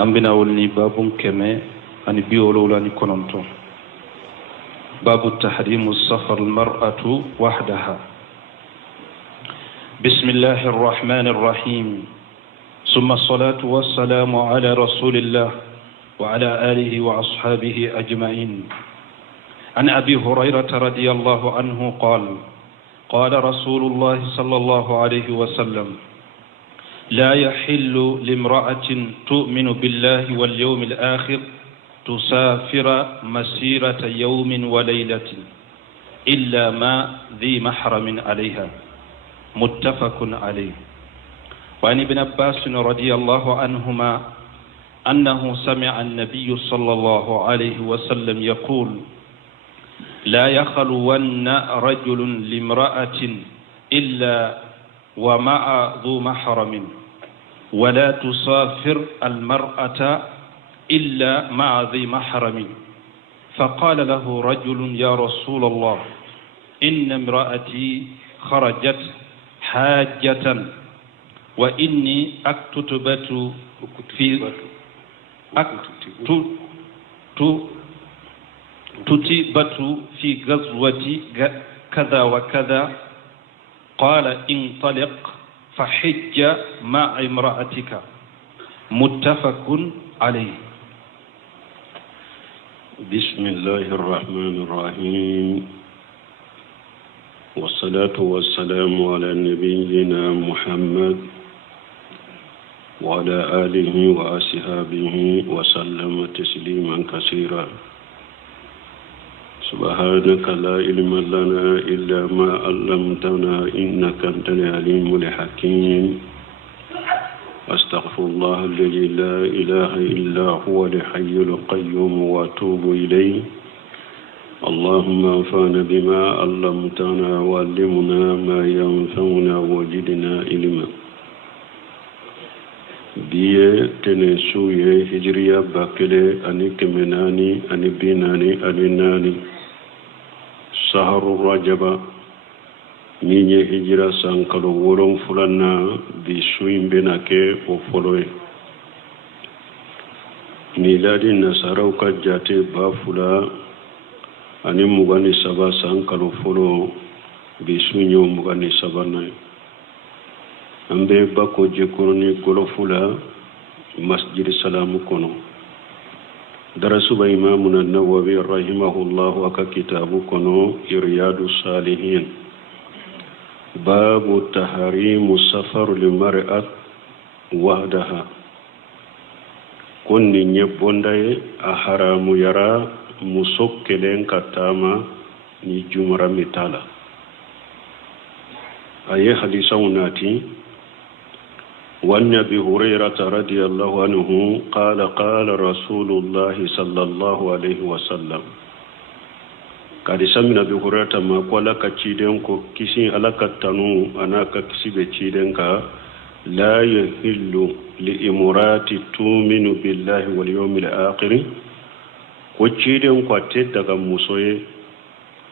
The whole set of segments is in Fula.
أمبنا ولني باب كما أن بيولو لاني كننتو باب التحريم السفر المرأة وحدها. بسم الله الرحمن الرحيم، ثم الصلاة والسلام على رسول الله وعلى آله وأصحابه أجمعين. عن أبي هريرة رضي الله عنه قال قال رسول الله صلى الله عليه وسلم: لا يحل لامرأة تؤمن بالله واليوم الآخر تسافر مسيرة يوم وليلة إلا ما ذي محرم عليها، متفق عليه. وعن ابن عباس رضي الله عنهما أنه سمع النبي صلى الله عليه وسلم يقول: لا يخلون رجل لامرأة إلا ومع ذو محرم، ولا تسافر المرأة إلا مع ذي محرم. فقال له رجل: يا رسول الله، إن امرأتي خرجت حاجة وإني أكتتبت في غزوة كذا وكذا. قال: انطلق فحج مع امرأتك، متفق عليه. بسم الله الرحمن الرحيم، والصلاة والسلام على نبينا محمد وعلى آله وأصحابه وسلم تسليما كثيرا. سبحانك لا علم لنا إلا ما علمتنا إنك أنت العليم الحكيم. أستغفر الله الذي لا إله إلا هو الحي القيوم وأتوب إليه. اللهم انفعنا بما علمتنا وعلمنا ما ينفعنا وزدنا علما. biye tene suye hijriya bakele ani kemenani ani binani ani nani saharu rajaba minye hijira sankalo wolon fulana bi suyin benake o foloye miladi nasarau ka jate ba fula ani mugani saba sankalo folo bi sunyo mugani saba nayo ambe bako jekoroni golofula masjid salamu kono darasuba imamuna Nawawi rahimahullahu aka kitabu kono Riyadu Salihin. Babu tahrimu safar limar'at wahdaha, konni nyebondaye a haramu yara musokkelen katama ni jumra mitala. Aye hadisa unati وعن أبي هريرة رضي الله عنه قال قال رسول الله صلى الله عليه وسلم قد سمعنا أبي هريرة ما قال كتشيدن كيسين على كتانو أنا كسيب كا لا يحل لإمرات تؤمن بالله واليوم الآخر كتشيدن كتير مسوي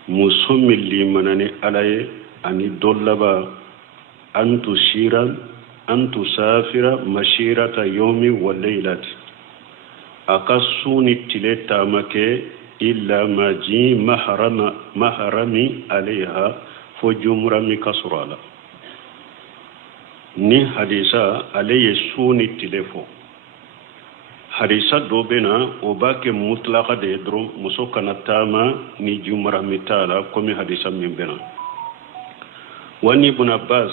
مسوم اللي منني عليه أني دولبا أن تشيرا أن تسافر مسيرة يوم والليلة أكسوني تلتا مكي إلا ما جي محرمي عليها فجمرمي كسرالا ni hadisa alaye suni tilefo hadisa dobena obake mutlaka de drum musoka na tama ni jumra mitala komi hadisa mimbena. Wani ibn Abbas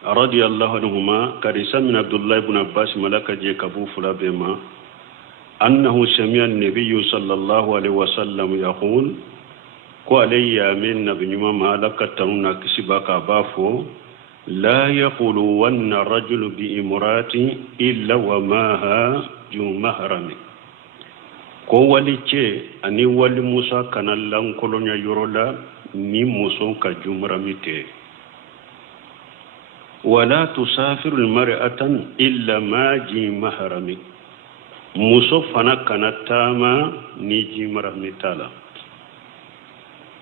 رضي الله عنهما كريسا من عبد الله بن عباس ملك جيكابو فلابيما أنه سمع النبي صلى الله عليه وسلم يقول قال يامين نبي مالك تنونا كسباك بافو لا يقول ون الرجل بإمرات إلا وماها جو محرم قوالي أني والي موسى كان لن كولونيا يرولا ni موسى كجمرمي ولا تسافر المرأة إلا ما جي محرمي مصفنا كانت تاما نيجي مرمي تالا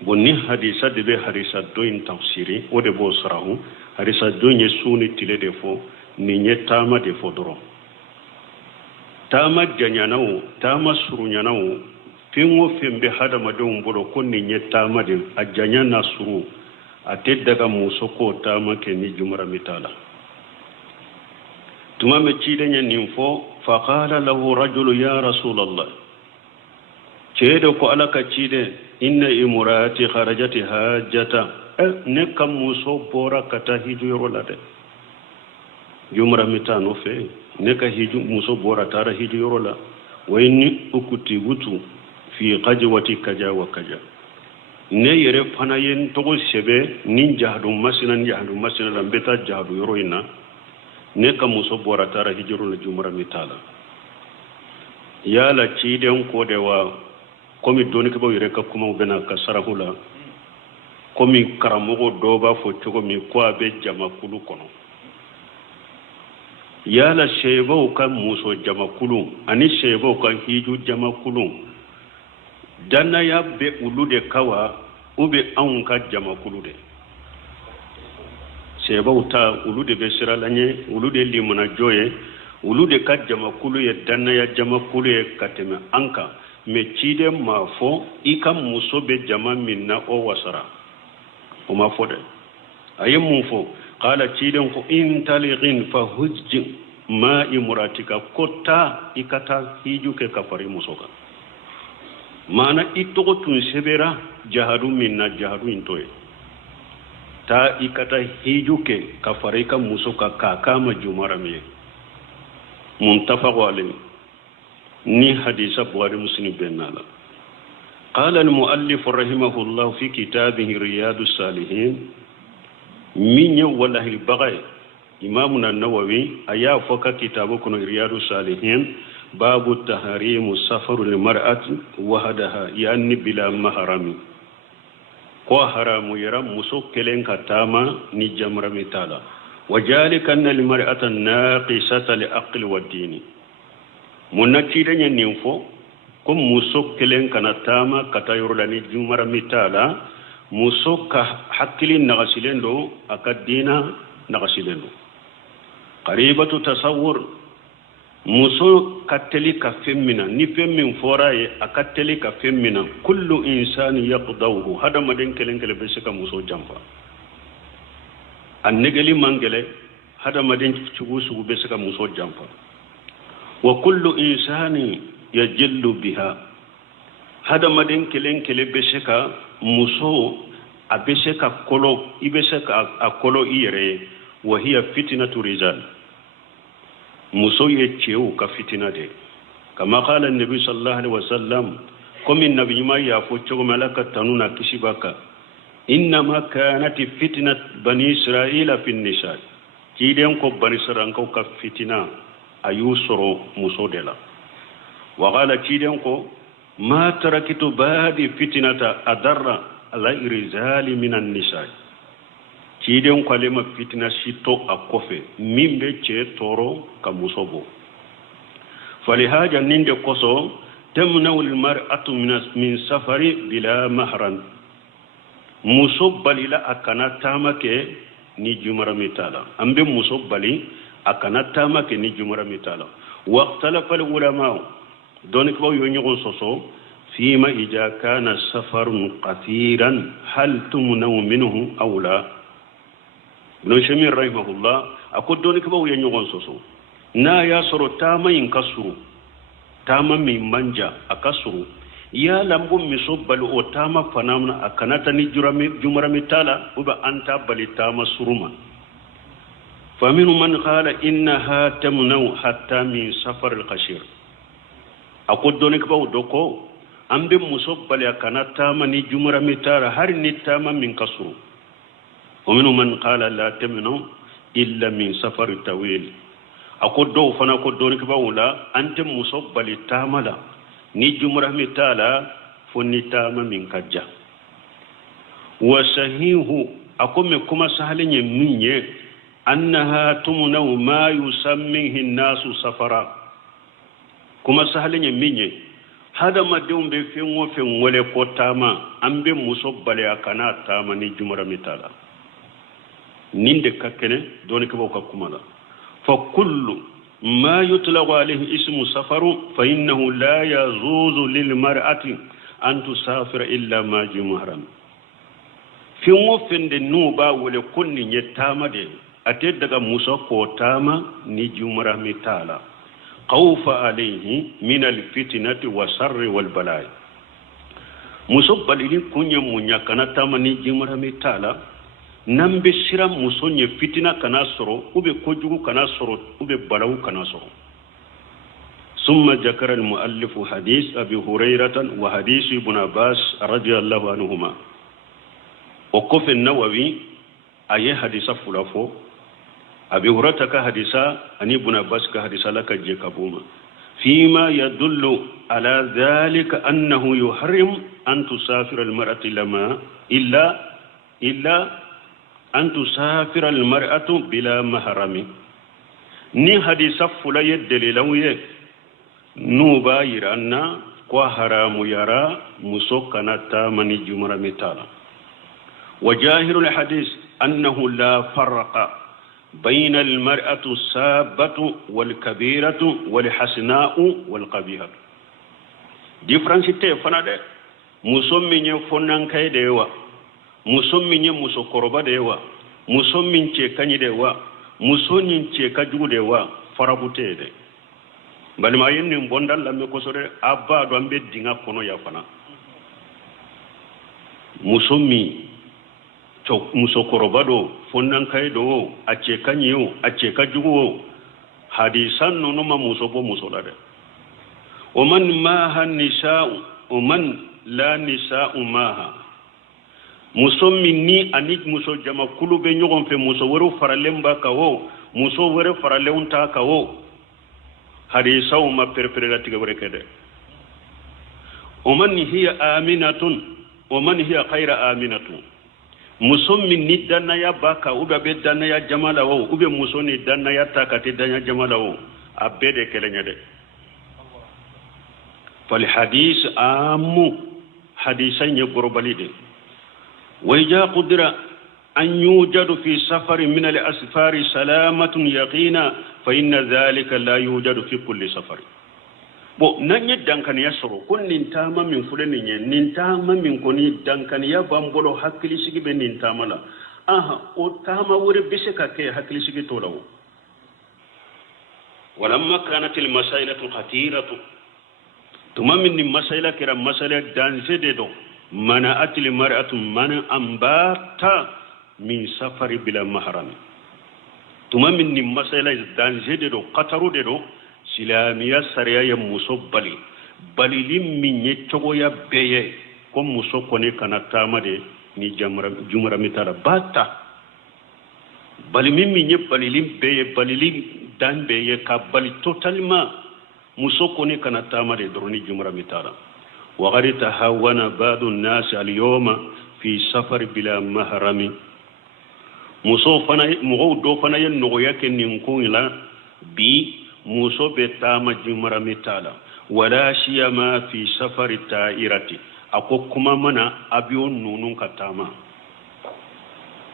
بني حديثة دبي حديثة دوين تفسيري ودبو سراهو حديثة دوين يسوني تلي دفو نيني تاما دفو درو tama janyanawo tama surunyanawo fingo fembe hada madon bolo konni nyetama de ajanyana suru ateddaga musoko tama ke ni jumara mitala tuma me cide nyen fo fa qala lahu rajul ya rasulullah ceedo ko alaka cide inna imurati kharajati hajata ne kam muso bora kata hiju yorolade jumara mitano fe ne ka hiju muso bora tara hiju yorola wayni ukuti wutu fi qajwati kaja wa kaja ne yere fana yen togo sebe nin jahdu masina lambeta jahdu yoroina ne ka muso bora tara hiju yorola jumara mitala yala ciden ko de wa komi doni ko yere ka kuma bena ka sarahula komi karamogo doba fo cogo mi ko abe jamakulu kono yala shebo ka muso jamakulu ani shebo ka hiju jamakulu danna ya be ulude kawa ube an ka jamakulu de shebo ta ulude be siralanye ulude limuna joye ulude ka jamakulu ye danna ya jamakulu ye kateme anka me cide ma fo ika muso be jama minna o wasara o ma fo de ayemu fo qala ciden ko in talighin fa hujj ma imratika kota ikata hiju ke kafari musoka mana itogo tun sebera jahadu minna jahadu intoy ta ikata hiju ke kafari ka musoka kama jumara mi muntafaqu alayhi ni hadisa buhari muslim benala qala al muallif rahimahullah fi kitabihi riyadus salihin min wallahi bagay imamuna nawawi aya foka kitabu kuno riyadus salihin babu tahrimu safaru lil mar'ati wahdaha yani bila mahrami ko haramu yaram muso kelen katama ni jamra mitala wajalika anna lil mar'ati naqisata li aqli wa dini munaki danya ninfo ko muso kelen kanatama katayurla ni jumara mitala muso ka hakili nagasilendo akadina nagasilendo qaribatu tasawwur muso kateli ka femmina ni femmin foraye akateli ka femmina kullu insani yaqdahu hada maden kelen kele be sika muso jamfa annegeli mangele hada maden cugu sugu be sika muso jamfa wa kullu insani yajillu biha hada maden kelen kele be sika muso abeseka kolo ibeseka akolo ire wa hiya fitnatu rijal muso yechew ka fitina de kama qala an-nabi sallallahu alaihi wasallam kom an-nabi ma ya fo chogo malaka tanuna kishibaka inna ma kanat fitnat bani israila fi an-nisa kiden ko bani israila ko ka fitina ayusoro muso de la wa qala kiden ko ma tarakitu badi fitnata adarra ala irizali minan nisa ciden kwalema fitna shito akofe mimbe che toro ka musobo falihaja ninde koso tamnawul mar'atu min safari bila mahran musobbali la akana tamake ni jumara mitala ambe musobbali akana tamake ni jumara mitala waqtalafa al ulama donik baw yo nyogon soso فيما إذا كان السفر قثيرا هل تمنع منه أو لا ابن شمير رحمه الله أقول دونك بو ينيغون سوسو نا ياسر تاما ينكسر تاما من منجا أكسر يا لمبو مصبل أو تاما فنامنا أكنتني جمرة متالا وبا أنت بل تاما سرما فمن من قال إنها تمنع حتى من سفر القشير أقول دونك بو دوكو ambe musobbali akana tama ni jumara mitara har ni tama min kasru wa minhum man qala la tamnu illa min safar tawil akodo fana ko doni ko bawula ante musobbali tamala ni jumara mitala fonni tama min kajja wa sahihu akome kuma sahalenye minye annaha tumnu ma yusammihi an-nasu safara kuma sahalenye minye hada madum be fenwo fenwole ko tama ambe musobbale akana tama ni jumara mitala ninde kakene doni ko ka kumala fa kullu ما يطلق عليه اسم سفر فإنه لا يجوز للمرأة أن تسافر إلا ما جمهرا في موفن النوبة ولكل يتامى دي أتدق مسوكو تاما نجمرا متالا خوف عليه من الفتنة والسر والبلاء مسوب بالين كنيا منيا كنا تاما نجمرا متالا نمبي سيرا مسوني فتنة كنا سرو وبي كجو كنا سرو وبي بلاو كنا سرو ثم ذكر المؤلف حديث أبي هريرة وحديث ابن عباس رضي الله عنهما وقف النووي أي حديث فلافو أبي هريرة كحديثا أني ابن عباس كحديثا لك جيكابوما فيما يدل على ذلك أنه يحرم أن تسافر المرأة إلا أن تسافر المرأة بلا محرم ني حديث فلا يدليلوي نوبا يرانا كوا حرام يرى مسوكنا تامني جمرة متالا وجاهر الحديث أنه لا فرق بين المرأة السابة والكبيرة والحسناء والقبيحة difference te fana de musommi nye fonnan kay de wa musommi nye muso koroba de wa musommi ce kanyi de wa musonyin ce kajugu de wa farabute de balima yenni bondal lamme ko sore abba do ambe dinga kono ya fana musommi muso koroba do fonnan kay do acce kanyo acce kajugo hadisan no ma muso bo muso la de o man maha nisa'u o man la nisa'u maha musommi ni anik muso jama kulube nyogon fe muso woro faralemba kawo muso woro faraleunta kawo hadisaw ma perpere la tiga wore kede o man hiya aminatun o man hiya khayra aminatun musommi ni danna ya baka ube be danna ya jamala wo ube musoni danna ya takati danna jamala wo abede kelenya de fal hadith amu hadisan ya gurbalide وإذا قدر أن يوجد في سفر من الأسفار سلامة يقينا فإن ذلك لا يوجد في كل سفر bo nanye dankani ya soro kun nintama min fulani nye nintama min koni dankani ya bambolo hakili sigi be nintama la aha o tama wuri bise ka ke hakili sigi tolawo walamma kanat al masailatu khatiratu tuma min masaila kira masala danse de do منعت المرأة من أنبات من سفر بلا محرم ثم من مسألة دانجي دو قطرو دو سلامية سريا مصبلي بلي من يتشغو يا بيه كم مصبوني كانت تاما دي ni jumra mitara bata bali min yebbalilin beye balilin dan beye ka bali totalement musoko ne kana tamare droni jumra mitara wa qad tahawana ba'd an-nas al-yawma fi safar bila mahrami muso fana mo do fana yen no yake nin ko ila bi muso be tama jumra mitala wala shiyama fi safar ta'irati ako kuma mana abiyo nunun katama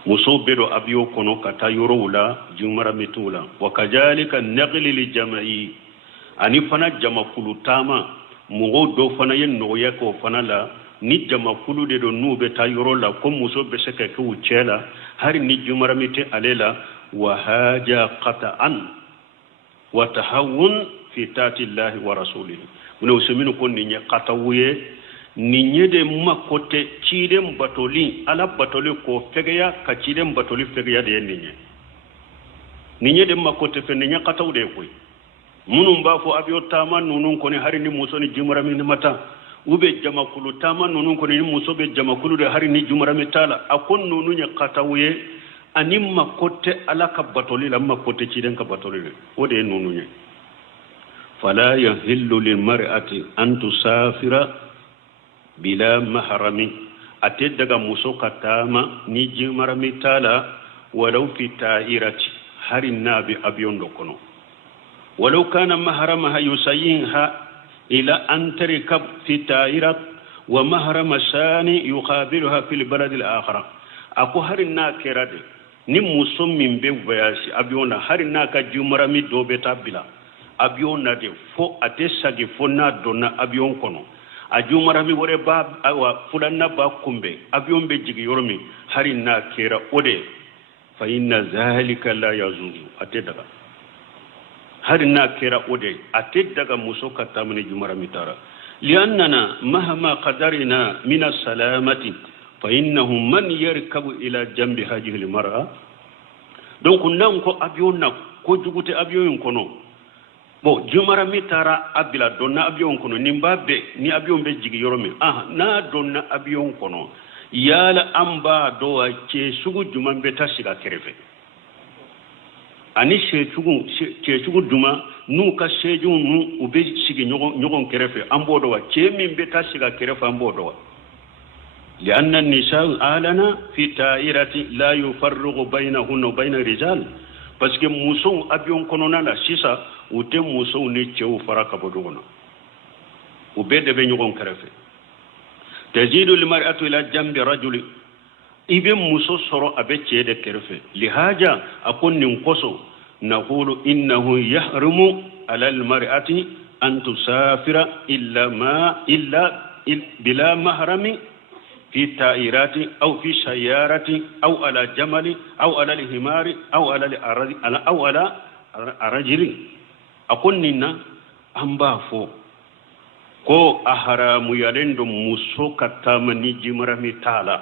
muso bedo abiyo kono kata yorowula jumara mitula wakajalika naqli li jama'i ani fana jamakulu tama mugo do fana yen noya ko fana la ni jamakulu de do nube ta yorola ko muso be seka ko uchela hari ni jumara mite alela wa haja qata'an wa tahawun fi taati llahi wa rasulihi muno semino ko ni nya qatawuye ni nyede makote chidem batoli ala batoli ko fegeya ka chidem batoli fegeya de ninye ni nyede makote fe nya katawde koy munum ba fo abiyo tama nunun ko ni hari ni muso ni jumara min mata ube jamakulu tama nunun ko ni muso be jamakulu de hari ni jumara mitala akon nunun nya katawye anim makote ala ka batoli la makote chidem ka batoli ode nunun nya fala yahillu lil mar'ati an tusafira bila mahrami ate daga muso katama ni jimara mitala walau fi ta'irati hari nabi abiyon dokono walau kana mahramaha yusayinha ila an tarikab fi ta'irat wa mahrama sani yuqabiluha fil balad al akhar ako hari na kerade ni muso min be voyage avion na hari na ka jumarami do be tabila avion na de fo ate sagi fo na donna avion kono a jumarami wore ba awa fulanna ba kumbe avion be jigi yoromi hari na kera ode fa inna zalika la yazuzu ate daga hari na kera ode ate daga muso katamani jumarami tara liannana mahama qadarina min as-salamati fa innahu man yarkabu ila jambi hadhihi al-mar'a donc nan ko avion na ko jugute avion kono bo jumarami tara abila donna avion kono nimbabe ni avion be jigi yoromi na donna avion kono yala amba do ke sugu jumambe tashiga kerefe ani shechugu duma nu ka sheju nu ube shigi nyogon kerefe ambodo wa ke min be tashiga kerefe ambodo wa لأن النساء آلنا في تائرة لا يفرق بينهن وبين الرجال parce que muso abion konona la sisa ute muso ni chew faraka bodona ubede be nyogon kerefe تزيد المرأة إلى جنب رجل إبن muso soro abe chede kerefe lihaja akon ninkoso نقول إنه يحرم على المرأة أن تسافر إلا بلا محرم في تائرات أو في سيارة أو على جمل أو على الحمار أو على الرجل أقول لنا أمبافو ko aharamu yalendo muso katamani jimarami tala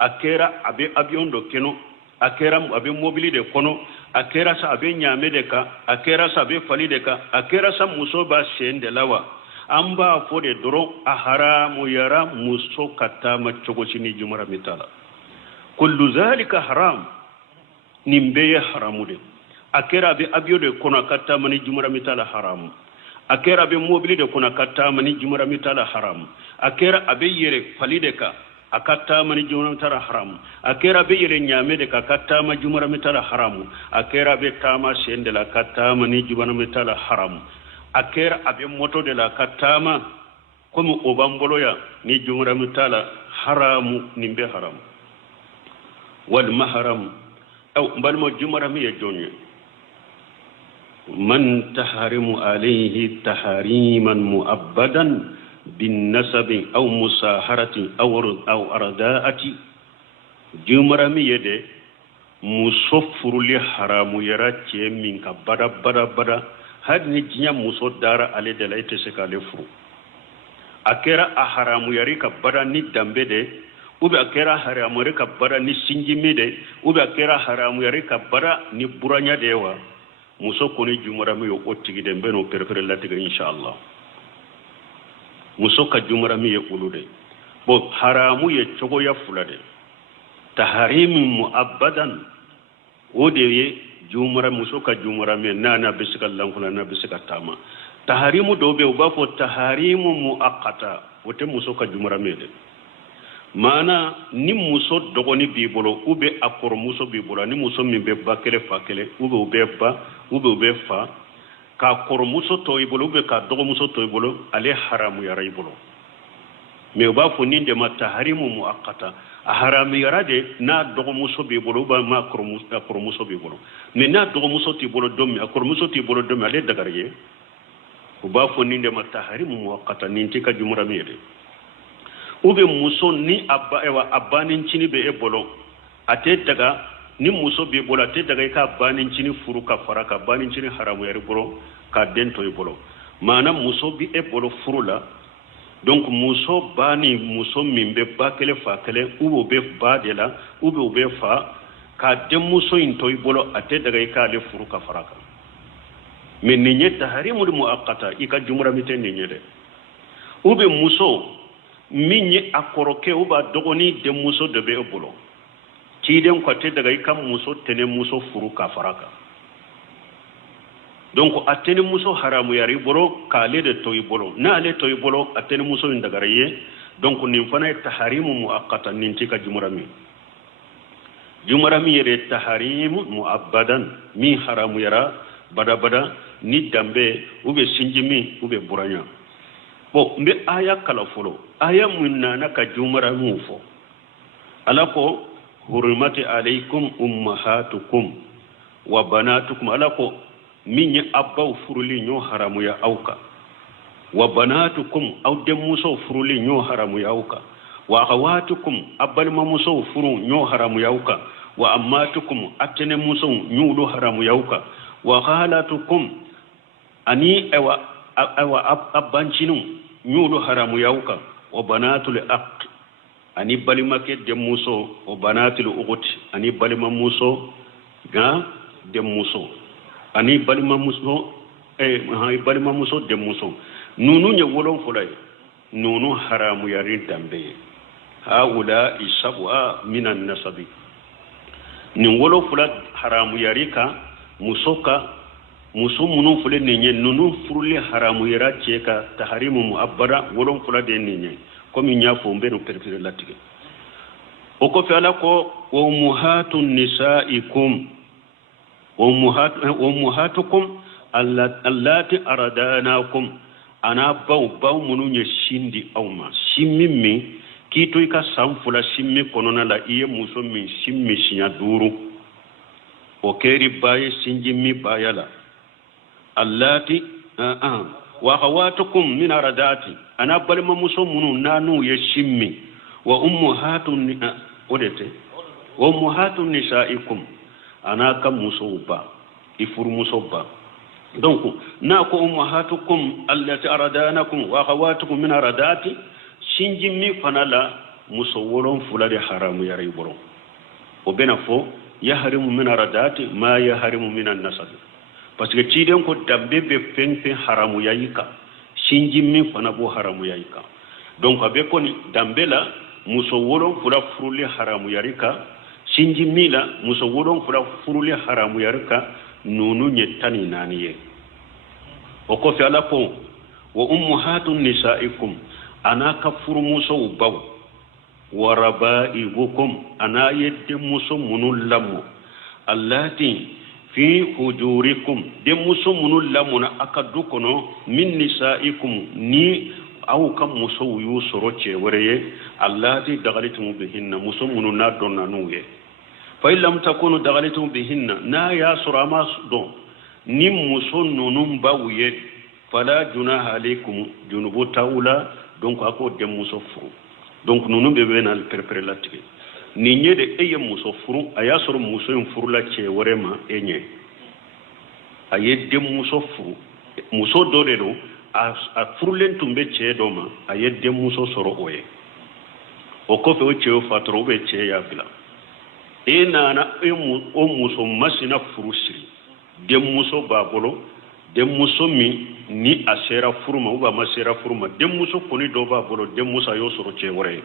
akera abe avion do keno akera abe mobili de kono akera sa abe nyame de ka akera sa abe fali de ka akera sa muso ba shende lawa amba fo de doro aharamu yara muso katama chogochini jimarami tala kullu zalika haram nimbe haramu de akera abe avion de kono katamani jimarami tala haram akera be mobili de kuna katta mani jumara mitala haram akera abe yere falide ka akatta mani jumara mitala haram akera be yere nyame de ka katta ma jumara mitala haram akera be kama shende la katta mani jumara mitala haram akera abe moto de la katta ma komu obambolo ya ni jumara mitala haramu nimbe haram wal mahram aw balmo jumara mi yejonye من تحرم عليه تحريما مؤبدا بالنسب أو مساهرة أو أرداءة جمرمي يده مصفر لحرام يراتي منك بدا بدا بدا هاد نجيا مصدر على دلائت سكالفرو أكرا أحرام يريك بدا ندمبه ده ube akera haramu yarika bada ni sinjimi de ube akera haramu yarika bada ni buranya dewa muso koni jumarami yo ottigi de beno perfere latiga inshallah muso ka jumarami ye ulude bo haramu ye chogo ya fulade tahrim muabbadan ode ye jumara muso ka jumarami nana bisikal lankuna na bisika tama tahrimu dobe ba fo tahrimu muaqqata wote muso ka jumarami de mana ni muso dogoni bibolo ube akor muso bibolo ni muso min be bakele fakele ube fa ka kor muso to ibolo ube ka dogo muso to ibolo ale haramu yara ibolo me ba fo ninde ma tahrimu muaqqata haramu yara de na dogo muso bibolo ba ma kor muso bibolo me na dogo muso ti bolo domi akor muso ti bolo domi ale dagarye ba fo ninde ma tahrimu muaqqata ninti ka jumra mede ube muso ni abbanin chini be ebolo ate daga ni muso be bolo ate daga ka abbanin chini furu ka fara ka abbanin chini haramu yari bolo ka dento ebolo mana muso bi ebolo furula donc muso bani muso mimbe bakele fakele ubo be badela ube be fa ka dem muso into ebolo ate daga ka le furu ka fara ka men nenye tahrimu muaqqata ika jumra miten nenye de ube muso minye akoroke uba dogoni de muso de be bolo tiden ko te daga ikam muso tene muso furu ka faraka donc atene muso haramu yari bolo ka le de toy bolo na le toy bolo atene muso ndaga raye donc nim fana tahrimu muaqqatan ninti ka jumrami yere tahrimu muabbadan mi haramu yara bada ni dambe ube sinjimi ube buranya bo mbe aya kala folo aya munna naka jumara mufo alako hurmati alaykum ummahatukum wa banatukum alako min abbaw furuli nyo haramu ya auka wa banatukum aw demuso furuli nyo haramu ya auka wa akhawatukum abbal mamuso furu nyo haramu ya auka wa ammatukum atene muso nyulo haramu ya auka wa khalatukum ani ewa abbanchinu nyulo haramu ya auka wa banatul aq ani balimake demuso wa banatul uqut ani balima muso ga demuso ani balima muso balima muso demuso nunu nye wolon fulay nunu haramu yari dambe haula isabwa minan nasabi ni wolon fula haramu yari ka musoka muso munun fule nenye nunu furule haramu yara cheka taharimu muabbara wolon fula de nenye komi nyafo mbeno perfire latige oko fala ko wa muhatun nisaikum وأمهاتكم اللاتي أردناكم أنا باو منو شندي أوما شمي كيتو يكا سامفولا شمي كونونا لا إيه موسو من شمي شنيا دورو وكيري باي سنجمي بايا لا اللاتي وأخواتكم من أرداتي أنا بالما موسو منو نانو يشمي وأمهات نسائكم anaka musoba ifuru musoba donc na ko ummahatukum allati aradanakum wa akhawatukum min aradati shinji mi fanala musawolon fulade haramu yare boron o bena fo yahrimu min aradati ma yahrimu min an-nasab parce que ci den ko dabbe be fenfe haramu yayika shinji mi fana bo haramu yayika donc abe ko ni dambela musawolon fula furule haramu yarika sinji mila muso wodon fura furule haramu yarka nunu nyetani naniye o ko fi ala ko wa ummahatun nisaikum anaka furu muso ubaw wa rabaibukum ana yedde muso munul lamu allati fi hujurikum de muso munul lamu na akadu kono min nisaikum ni aw kam muso yu soroche wareye allati dagalitum bihinna muso munul na donna nuye fa illam takunu dagalitum bihinna na ya surama don nim muso nunum bawye fala junaha alaykum junubu taula donc ako dem muso furu donc nunum be benal perpelatike ni nyede eye muso furu aya soro muso en furu la che worema enye aye dem muso furu muso dorero a furulen tumbe che doma aye dem muso soro oye o ko fe o che o fatro be che ya fila ena na o muso masina furusiri dem muso babolo dem muso mi ni asera furuma uba masera furuma dem muso koni do babolo dem muso yo soro che wore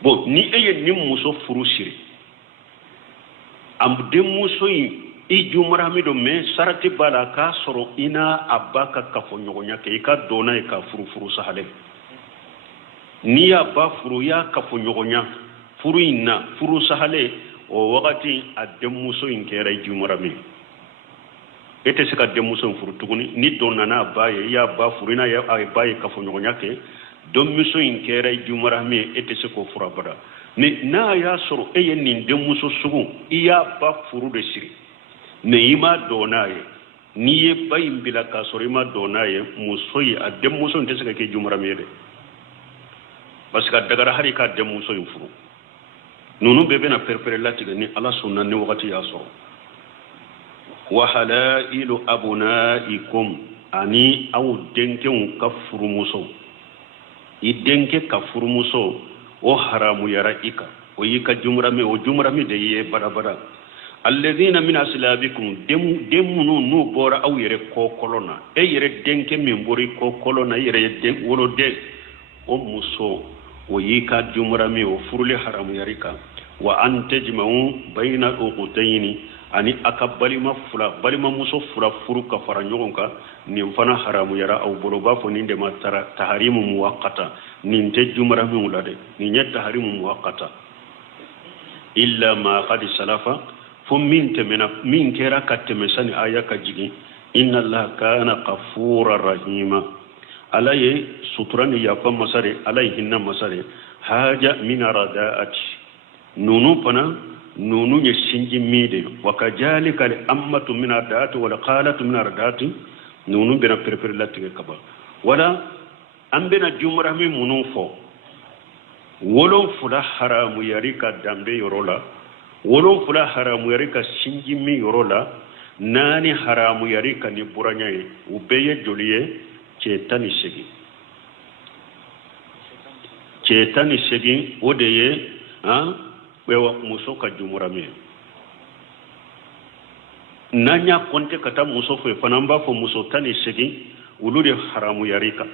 bo ni eye ni muso furusiri am dem muso i jumara mi do me sarati bala ka soro ina abaka kafo nyogonya ke ka dona e ka furu sahale ni ya ba furu ya kafo nyogonya furu ina furu sahale o wakati a demuso in kera jumara mi ete se ka demuso furu tuguni ni donna na baye ya ba furina ya ay baye ka fo nyonya ke demuso in kera jumara mi ete se ko fura bada ni na ya soro eye ni demuso sugu iya ba furu de siri ne ima donna ye ni ye bayi bila ka soro ima donna ye muso yi a demuso ite se ka ke jumara mi de parce que daga hari ka demuso in furu nunu bebe na perpere latiga ni ala sunna ni wakati ya so wa halailu abunaikum ani aw denke un kafuru muso i denke kafuru muso o haramu yara ika o yika jumrami o jumrami de ye barabara alladhina min aslabikum demunu nu bora aw yere ko kolona e yere denke min bori ko kolona yere den wolo de o muso o yika jumrami o furule haramu yarika wa an tajma'u bayna uqutayn ani akabali mafula balima muso fura furu ka fara nyogonka ni mfana haramu yara au boroba fo ninde matara taharimu muwaqqata ni te jumara mi ulade ni nyata taharimu muwaqqata illa ma qad salafa fo min temena min kera kateme sani aya ka jigi inna allaha kana ghafurur rahima alaye suturani ya fa masare alayhi na masare haja min radaati nunu pana nunu ye sinji mide wa kajalika li ammatu min ardati wala qalatu min ardati nunu bena prepare latige kaba wala ambena jumra mi munu fo wolon fula haramu yarika dambe yorola wolon fula haramu yarika sinji mi yorola nani haramu yarika ni buranyaye ubeye joliye cetani segi odeye wewa muso ka jumurami nanya konte kata muso fe fanamba fo muso tani segi ulure haramu yarika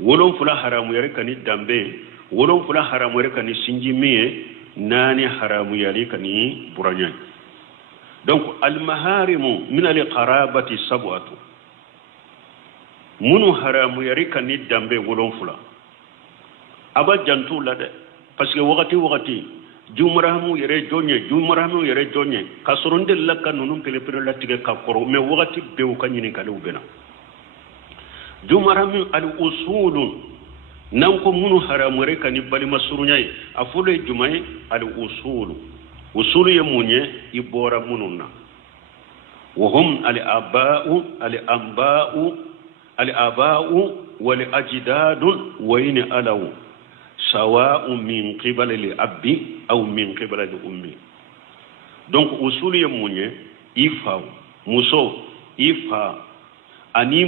wolon fula haramu yarika ni dambe wolon fula haramu yarika ni sinjimiye nani haramu yarika ni buranya donc al maharimu min al qarabati sab'atu munu haramu yarika ni dambe wolon fula aba jantu la de parce que wakati jumrahamu yere jonye kasoronde lakka nunum pelepele latige ka koro me wakati bew kanyini kale ubena jumrahamu al usulun nan ko munu haramu yarika ni bali masurunyai afule jumai al usulu ye munye ibora mununa وهم الآباء والأجداد وين ألو سواء من قبل الأب أو من قبل الأم donc usul yemunye ifa muso ifa ani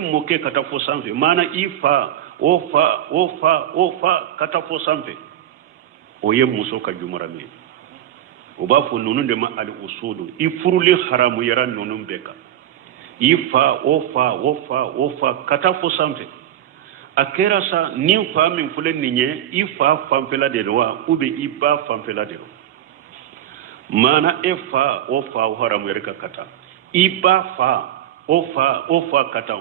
moke kata fo sanfe mana ifa ofa kata fo sanfe oye muso ka jumurami oba fo nunu de ma al usulu ifuruli haramu yaran nunu beka ifa ofa kata fo sanfe akera sa ni fa min fulen ninye ifa famfela de wa ube iba famfela de mana efa ofa haramu yarika kata iba fa ofa kata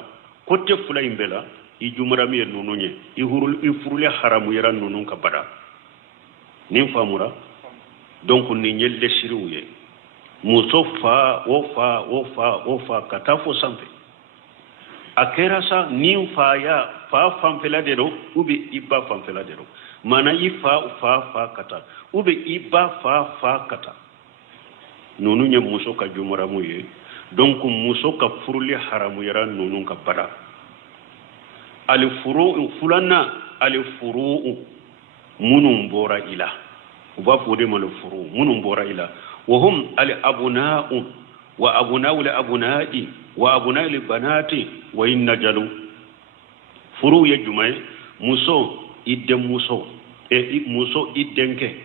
kote fula imbela ijumurami nununye ifuruli haramu yaran nunun ka bada nin famura donc ni nyelle shiruye musofa ofa katafo sampe akera sa nin fa ya fa famfela dero ubi iba famfela dero mana ifa fa kata ubi iba fa kata nunu nye muso ka jumura muye donc muso ka furuli haramu yara nunu ka bada al furu fulana al furu munum bora ila uba pode mal furu munum bora ila wa hum al abuna'u wa abuna'u li abunai wa abuna'u li banati wa innajalu furu ye jumay muso idde muso muso idenke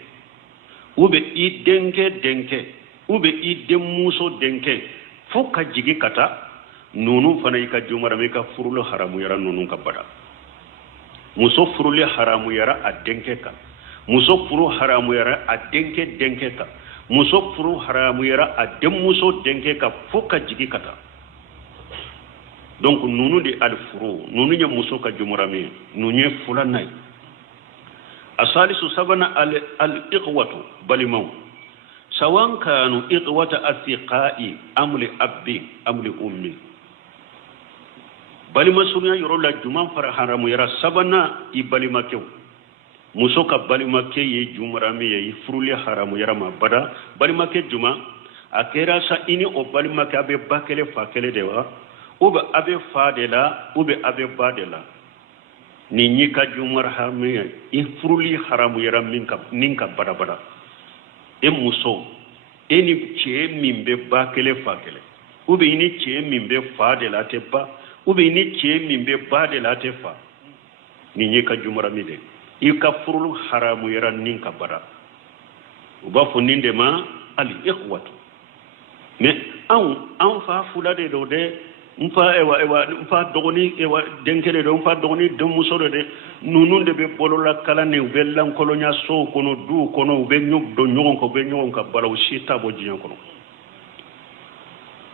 ube denke ube idde muso denke foka jigi kata nunu fana ika jumara me ka furu haramu yara nunu ka bada muso furu le haramu yara adenke ka muso furu haramu yara adenke ka muso furu haramu yara adem muso denke ka foka jigi kata donc nunu de al furu nunu nya muso ka jumurami nunye fulanay asalisu sabana al iqwatu balimaw sawan kanu iqwata athiqai amli abbi amli ummi balima sunya yoro la juma fara haramu yara sabana ibalima kew muso ka balima ke ye jumurami ye furuli haramu yara ma bada balima ke juma akera sa ini o balima ke abe bakele fakele dewa ube abe fadela ube abe badela ni nyika jumar hamiya ifruli haramu yara ninka bada e muso eni che mimbe bakele fakele ube ini che mimbe fadela tepa ube ini che mimbe badela tefa ni nyika jumar mide ika furulu haramu yara ninka bada uba funinde ma al ikhwatu me an fa fulade do de mfa dogoni ewa denkere do mfa dogoni de musoro de nununde be bolola kala ne belan kolonya so kono du kono be nyog do nyogon ko be nyogon ka balaw sita bo jinya kono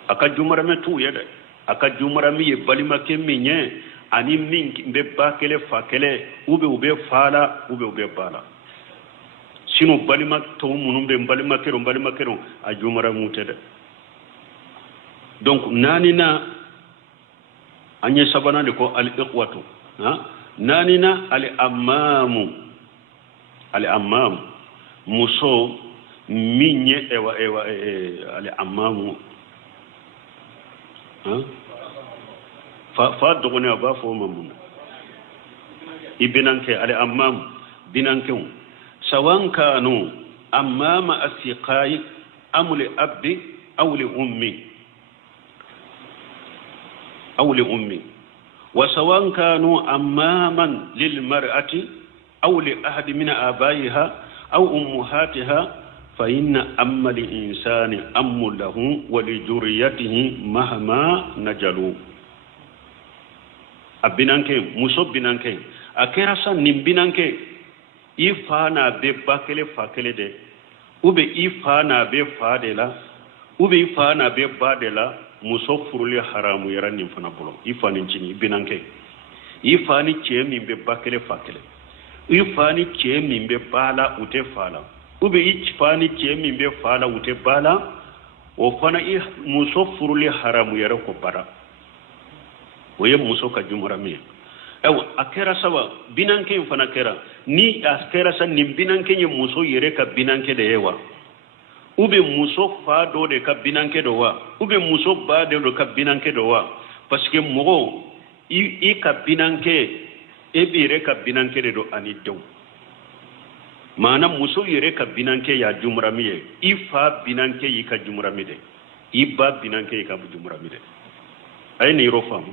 aka jumara me tu yede aka jumara mi e balima ke minye ani min be bakele fakele ube fala ube bala sino balima to munumbe balima kero a jumara mutede donc nanina anye sabana de ko al iqwatu nanina al amamu الأمام مسو مين ايوا الأمام فادغني أبافو ممون ابنانك الأمام بنانكم سواء كانوا أمام أسيقاي أم لأب أو لأمي وسواء كانوا أماما للمرأة أو لأحد من آبائها أو أمهاتها فإن أم الإنسان أم له ولجريته مهما نجلوا أبنانك مصب بنانك أكرسا نمبنانك إفانا بباكل فاكل دي ube ifana be fadela ube ifana be badela muso furuli haramu yara nin fana bolo ifani jini binanke ifani chemi be bakele fakele ifani chemi be bala ute fala ube ifani chemi be fala ute bala o fana muso furuli haramu yara ko bara oye muso ka jumura mi ewa akera sawa binanke fana kera ni akera sa ni binanke nye muso yere ka binanke de ewa ube muso fa do de ka binanke do wa ube muso ba de do ka binanke do wa parce que mogo i ka binanke e bire ka binanke de do ani dew mana muso yere ka binanke ya jumura mi ye i fa binanke yi ka jumura mi de i ba binanke yi ka jumura mi de ay ni ro fam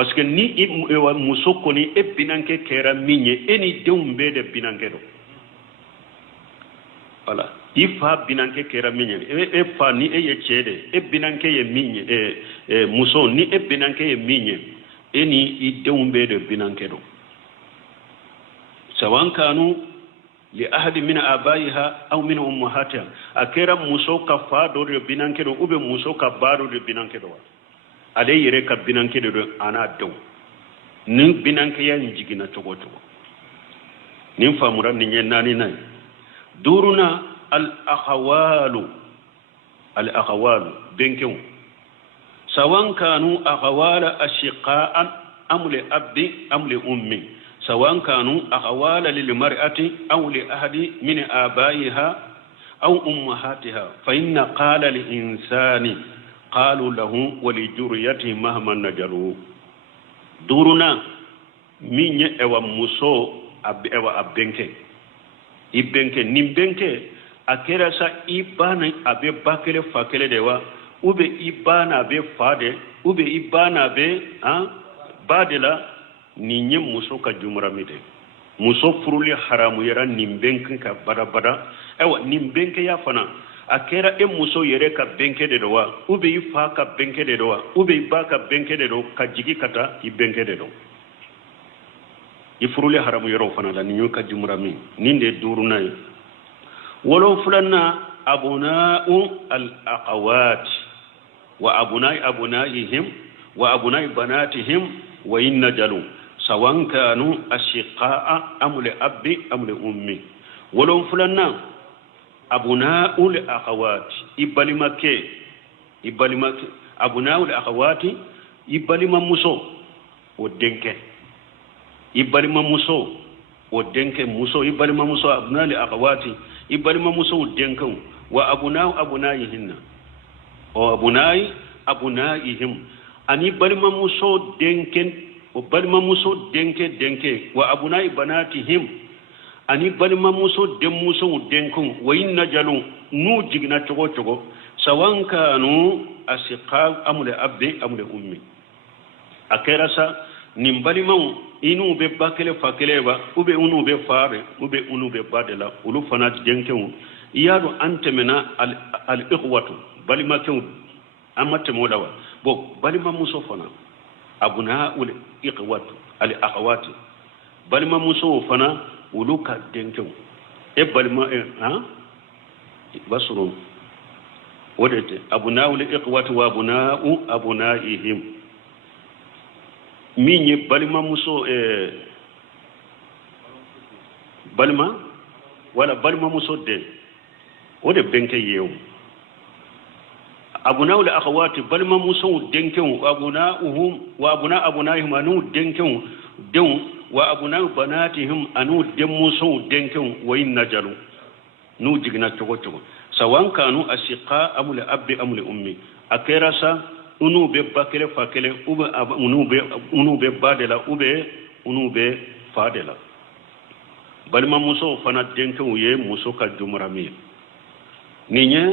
parce que ni wa muso koni e binanke kera minye eni deumbe de binanke do voilà ifa binanke kera minye e fa ni e ye chede e binanke ye minye muso ni e binanke ye minye eni i deumbe de binanke do sawan kanu li ahadi min abaiha aw min ummahatiha akera muso ka fa do de binanke do ube muso ka baro de binanke do ale yere ka binanke de ana dew nin binanke ya njigina togo nin famura ni nyenani nay duruna al akhawalu benkew sawan kanu akhawala ashiqa'an am li abdi am li ummi sawan kanu akhawala lil mar'ati aw li ahadi min abaiha aw ummahatiha fa inna qala lil insani قالوا له ولجريته مهما نجلوا دورنا مين اوا موسو اوا ابنكه ibenke nimbenke akera sa ibana abe bakele fakele dewa ube ibana be fade ube ibana be badela ninye muso ka jumra mide muso furuli haramu yara nimbenke ka bada ewa nimbenke ya fana akera muso yere ka benke de dowa ube ifa ka benke de dowa ube iba ka benke de do ka jigi kata i benke de do ifurule haramu yero fana la ninyo ka jumura mi ninde duru nay wolo fulanna abuna'u al aqawat wa abuna'ihim wa abna'i banatihim wa inna jalu sawan kanu ashiqa'a amli abbi amli ummi wolo fulanna abuna'ul akhawati ibalimake abuna'ul akhawati ibalima muso o denke muso ibalima muso abuna'ul akhawati ibalima muso o denke wa abuna'u abuna'ihinna o abuna'ihim ani balima muso denke o balima muso denke wa abuna'i banatihim ani balima muso dem muso denkun wayin najalu nu jigna chogo sawanka nu asiqa amule abdi amule ummi akerasa nim balima inu be bakele fakele ba ube unu be fare ube unu be badela ulu fana denkun iyadu antemena al ikhwatu balima ken amate modawa bo balima muso fana abuna ul ikhwatu al akhawati balima muso fana uluka denkew e balma basuru wadete abuna'u li iqwati wa abuna'ihim minye balma muso balma wala balma muso de wode benke yew abuna'u li akhawati balma muso denkew abuna'uhum wa abuna'ihim anu denkew dew wa abunau banatihim anu demuso denken wayin najalu nu jigna chogo chogo sawan kanu ashiqa amul abdi amul ummi akerasa unu be bakele fakele ube unu be badela ube unu be fadela balma muso fana denken ye muso ka jumrami ninya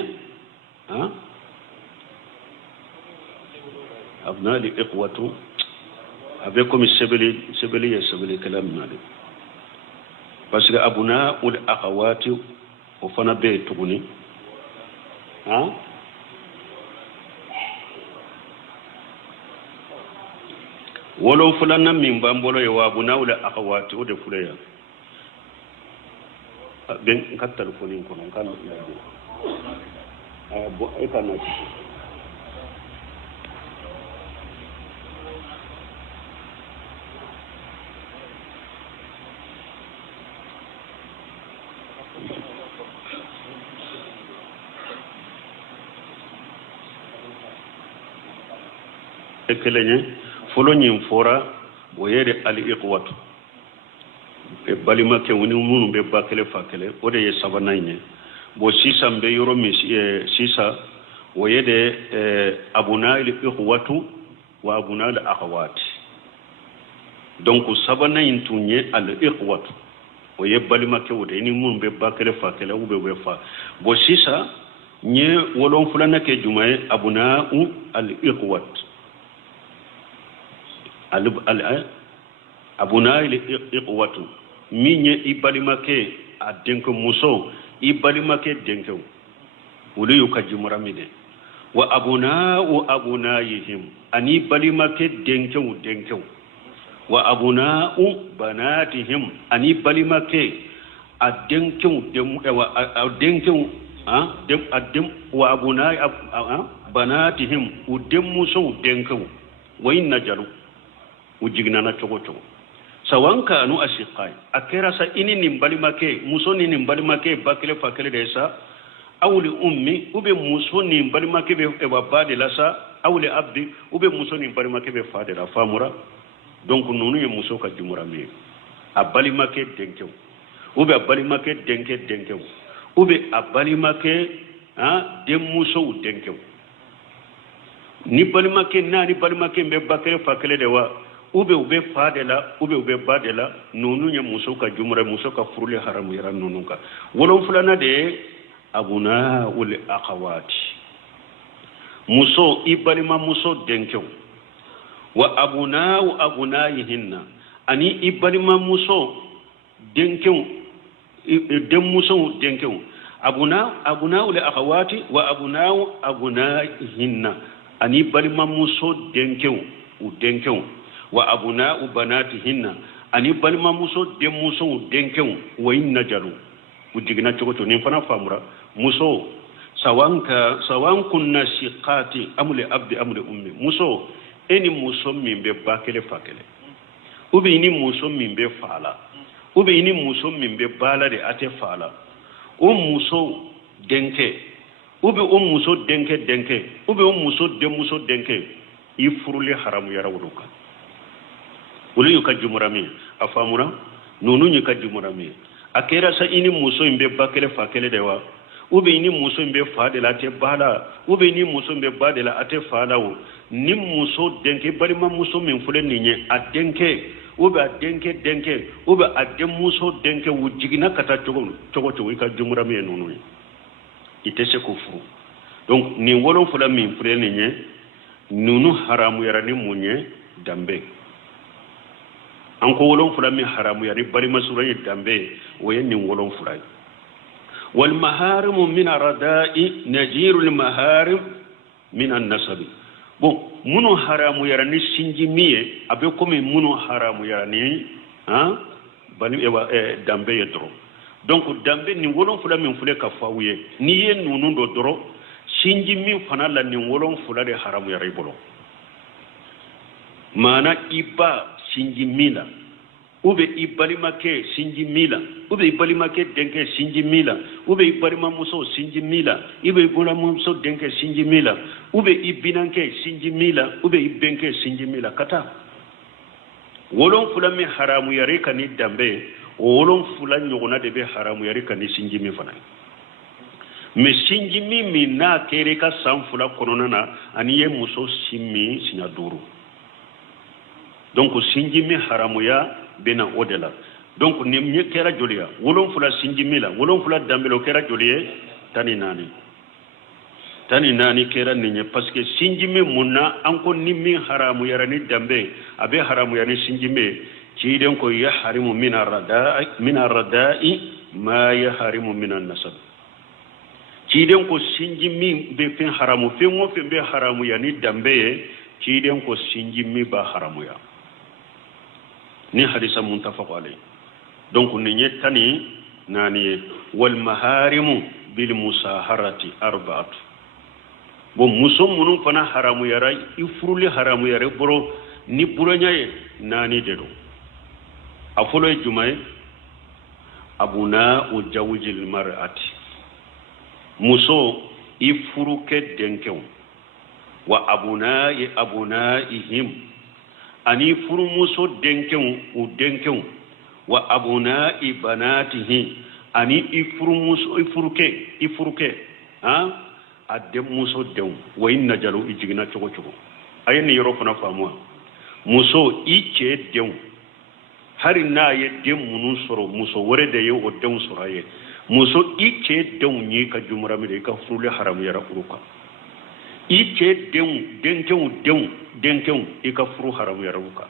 ha abna li iqwatu abekum sebeli kalam nadi parce que abuna ul akhawati o fana be tuguni ha wolo fulana min bambolo ya abuna ul akhawati o de fulaya ben kattal ko ni ko non kan bo e kana ekelenya folo nyim fora o yede al iqwatu e balima ke woni munu be bakele fakele o de sabananye bo sisa mbe yoro mi sisa o yede abuna al iqwatu wa abuna al akhawati donc sabanayin tunye al iqwatu o ye balima ke wode ni munu be bakele fakele o be fa bo sisa nye wolon fulana ke jumaye abuna al iqwatu abuna ile iqwatu minye ibalimake adenko muso ibalimake denko wuli yukajumuramide wa abunayihim ani balimake denko wa abunau banatihim ani balimake adenko wa abunai banatihim udem muso denko wa innajalu ujigna na chogo chogo sawanka anu ashiqai akera sa ini nimbalimake muso ni nimbalimake bakile fakile desa awli ummi ube muso ni nimbalimake be babade lasa awli abdi ube muso ni nimbalimake be fadela famura donc nonu ye muso ka jumurami abalimake denkew ube abalimake denkew ube abalimake dem muso denkew ni balimake ni balimake be bakile fakile dewa ube fadela ube badela nonu nya muso ka jumra muso ka furule haramu yara nonu ka wolon fulana de abuna ul akhawati muso ibalima muso denkew wa abunayihinna ani ibalima muso denkew dem muso denkew abuna ul akhawati wa abunayihinna ani balima muso denkew u denkew wa abuna'u banatihinna ani balma muso dem muso denken wa inna jalu udigna chogoto nin fana famura muso sawan kunna shiqati amli abdi amli ummi muso eni muso min be bakele fakele ubi ni muso min be fala ubi ni muso min be bala de ate fala o muso denke ubi o muso denke ubi o muso dem muso denke ifuruli haramu yara wuruka uli yukajumurami afamura nunu yukajumurami akera sa ini muso imbe bakele fakele dewa ube ini muso imbe fadela ate bala ube ini muso imbe badela ate falawo ni muso denke balima muso min fule ninye adenke ube adenke ube adem muso denke wujigina kata chogo yukajumurami nunu itese kufuru donc ni wolon fula min fule ninye nunu haramu yara ni munye dambe anko wolon fula mi haramu yari bari masurai dambe wayen nin wolon fula wal maharimu min aradai najiru al maharim min an nasab bon muno haramu yara ni sinji miye abe komi muno haramu yara ni bani dambe yedro donc dambe ni wolon fula min fule ka fawuye ni ye nunu do doro sinji min fana la ni wolon fula de haramu yara ibolo mana iba sinji mila ube ibalimake sinji mila ube ibalimake denke sinji mila ube ibalima muso sinji mila ube ibola muso denke sinji mila ube ibinanke sinji mila ube ibenke sinji mila kata wolon fula mi haramu yare kani dambe wolon fula nyogona de be haramu yare kani sinjimi fana me sinjimi mi na kere ka san fula konona na ani ye muso simmi sinya duru donc sinjimi haramu ya bena odela donc ni nye kera joliya wolon fula sinjimi la wolon fula dambe lo kera joliye tani nani kera ninye parce que sinjimi munna anko nimmi haramu yarani dambe abe haramu yarani sinjimi ciden ko ya harimu min arradai ma ya harimu min an-nasab ciden ko sinjimi be fen haramu fen wo fen be haramu yani dambe ciden ko sinjimi ba haramu ya ni hadisa muntafaq alayhi donc ninye tani nani wal maharimu bil musaharati arba'atu bon muso munun fana haramu yara ifuruli haramu yara boro ni buranyaye nani dedo afolo jumaye abuna ujawjil mar'ati muso ifuruke denkew wa abuna ihim ani furu muso denkew wa abuna ibanatihi ani ifuru muso ifuruke ha adem muso dew wa inna jalu ijigina chogo ayeni yoro fana famwa muso iche dew hari na ye dem munun soro muso wore de ye o dew soraye muso iche dew ni ka jumra mi ka furule haram yara uruka iche denkew ka furu haram yara uruka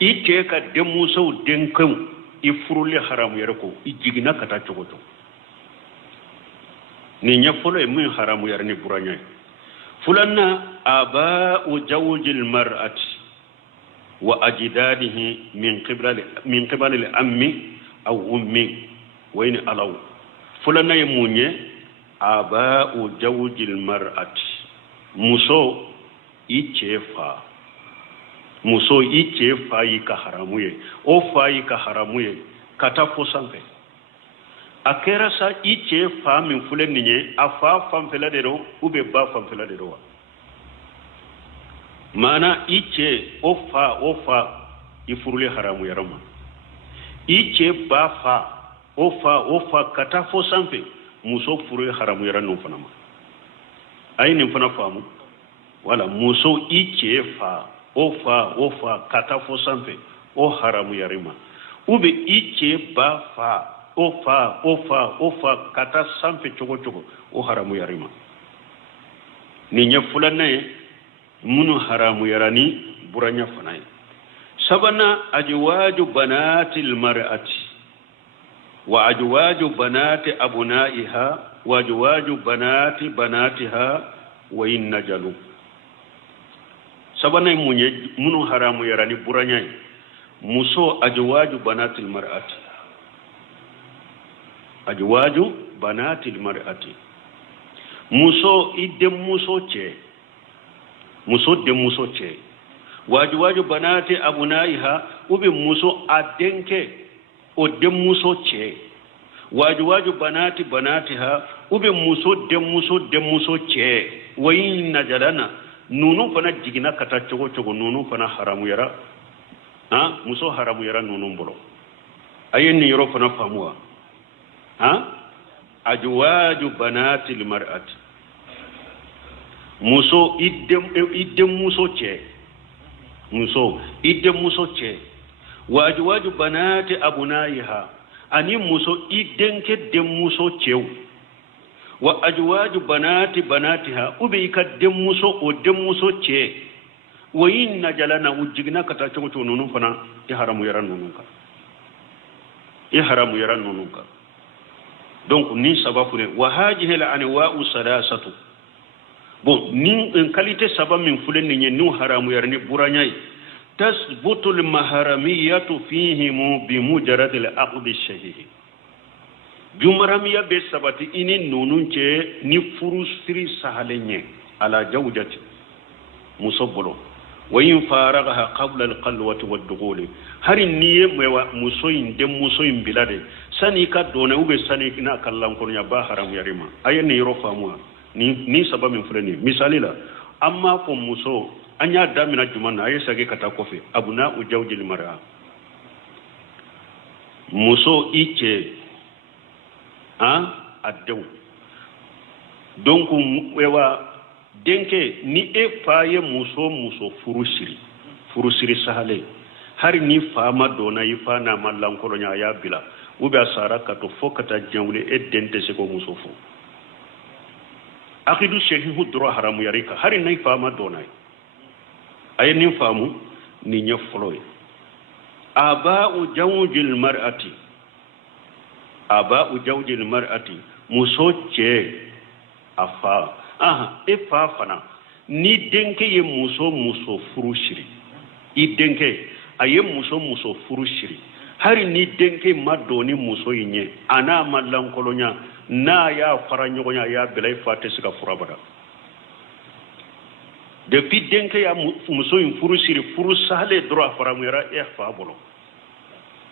iche ka dem muso denkew ifurule haram yara ko ijigina kata chogo ni nyafolo e mun haramu yarni buranya fulanna aba ujawjil mar'ati wa ajdadihi min qibali al-ammi aw ummi wa in alaw fulanna e munye aba ujawjil mar'ati muso ichefa yi ka haramu ye o fa yi ka haramu ye kata fosanfe akera sa iche fa min fulen ninye afa fam fela de do ube ba fam fela de do mana iche ofa ifurule haramu yarama iche ba fa ofa kata fo sampe muso furule haramu yarano fanama ayini fana famu wala muso iche fa ofa kata fo sampe o haramu yarima ube iche ba fa ofa kata sampe chogo o haramu yarima ni nyafula naye munu haramu yarani buranya fanay sabana ajwaju banatil mar'ati wa ajwaju banati abunaiha wa ajwaju banati banatiha wa innajalu sabana munu haramu yarani buranya muso ajwaju banatil mar'ati ajwaju banatil mar'ati muso idem muso che waju banati abunaiha ube muso adenke o dem muso che waju banati banatiha ube muso dem muso che wayin najalana nunu fana jigina kata chogo nunu fana haramu yara ha muso haramu yara nunu mbolo ayen yoro fana famua ha ajwaju banati almar'ati muso idem muso che waju banati abunaiha ani muso idenke dem muso chew wa ajwaju banati banatiha ubi ka dem muso che wayin jalana ujigna kata chogo nunu fana iharamu yaran nunu ka donc ni sababu ne wa hadhihi al anwa'u salasatu bon ni en qualité sabab min fulen ni nu haramu yarni buranyai tasbutu al maharamiyatu fihim bi mujarrad al aqd al shahih jumaramiya be sabati ini nununche ni furu siri sahalenye ala jawjati musabbalo wa in faragaha qabla al qalwati wad dukhul hari niye mewa musoyin dem musoyin bilade sani ka dona ube sani na kallan ko nya ba haram yarima ayeni yoro famwa ni sabab min fulani misali la amma ko muso anya damina jumanna ay sage kata kofe abuna ujawjil mar'a muso ice addew donc wewa denke ni e faye muso furusiri sahale har ni fama dona yi fana mallan kolonya ya bila ube asara kato fokata jangule e dente se ko muso fu akidu shehu dro haramu yarika har ni fama dona ay ni famu ni nya foloy aba'u jawjil mar'ati muso ce afa e fa fana ni denke ye muso furushiri i denke aye muso furushiri hari ni denke madoni muso yinye ana mallan kolonya na ya fara nyogonya ya belay fate sika furabada depuis denke ya muso yin furushiri furu sale droit fara mera e fa bolo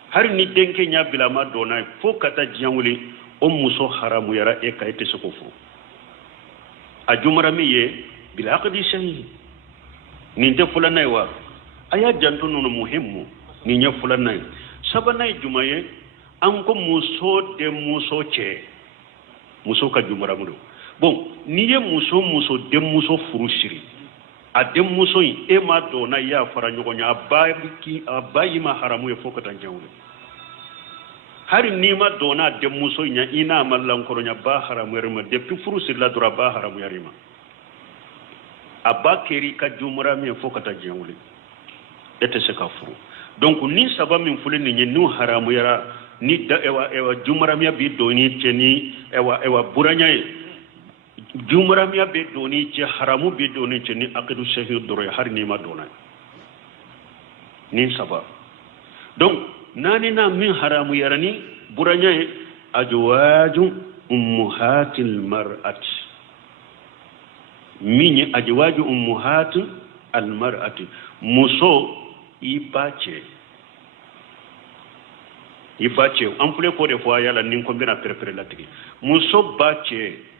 hari ni denke nya bila madona fo kata janguli o muso haramu yara e kayte siko fu ajumara miye bila aqdi shay ni de fulanay wa aya jantu no muhimmu ni nya fulanay sabanay jumaye an ko muso de muso che muso ka jumara mudo bon ni ye muso de muso furushiri a de muso yi e ma dona ya fara nyogonya abayi ma haramu e fokata jawle hari ni ma dona de muso nya ina mallan koronya ba haramu yarima depuis furushiri la dura ba haramu yarima abakeri ka jumara mi fokata jawle ete se ka furu donc ni saba min fule ni nu haramu yara ni da ewa jumara mi bi doni cheni ewa buranya jumara mi be doni che haramu be doni cheni aqidu shahid doro har ni ma dona ni saba donc nani na min haramu yara ni buranya ajwaju ummuhatil mar'ati minye ajwaju ummuhatil almar'ati muso ibache an fule ko de fo yala nin ko bina prepare latigi muso bache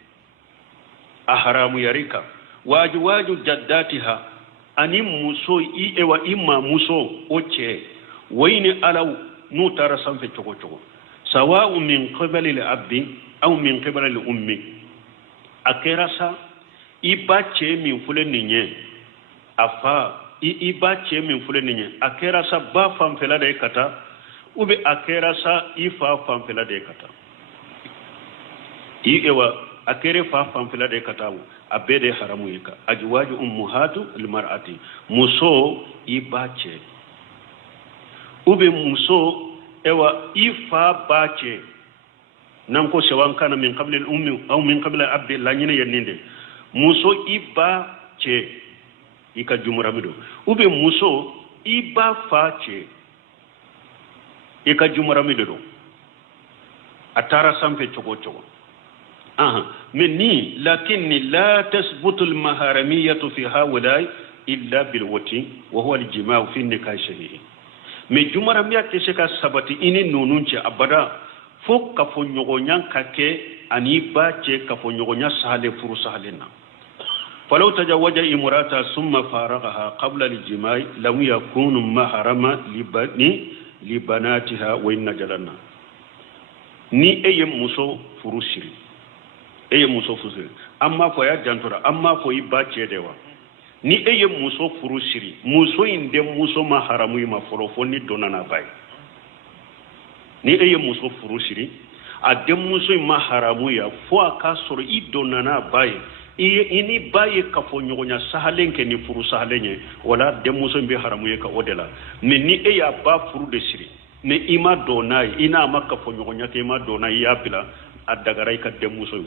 a haramu yarika waju jaddatiha ani muso i ewa imma muso oche wayni alaw nu tara sanfe chogo sawa'u min qibali al-abbi aw min qibali al-ummi akerasa ibache min fule ninye afa ibache min fule ninye akerasa ba famfela de kata ube akerasa ifa famfela de kata ewa akere fa famfela de kata abede haramu yika ajwaju ummuhatu almar'ati muso ibache ube muso ewa ifa bache nanko sewan kana min qabli al-ummi aw min qabli al-abdi la nyine yeninde muso ibache ika jumuramido ube muso iba fache ika jumuramido atara sampe chogo مني لكني لا تثبت المهرمية في هؤلاء إلا بالوتي وهو الجماع في النكاح الشرعي من جمرمية تشكا سبتي إني نونونش أبدا فوق كفو نيغونيان كاكي أني باچه كفو نيغونيان سهل فرو سهلنا فلو تجوج امرأة ثم فارغها قبل الجماع لم يكون محرما لبناتها وإن جلنا ni eye muso furushiri eye muso furushiri amma fo ya jantora amma fo iba chedewa ni eye muso furushiri muso inde muso maharamu ma fo ni donana bay ni eye muso furushiri ade muso maharamu ya fo aka soro I donana bay ini baye kafo nyogonya sahalenke ni furu sahalenye wala de muso mbe haramu ka odela me ni eya ba furu de siri ne ima donai ina makka fo nyogonya ke ima donai ya bila adagarai ka de muso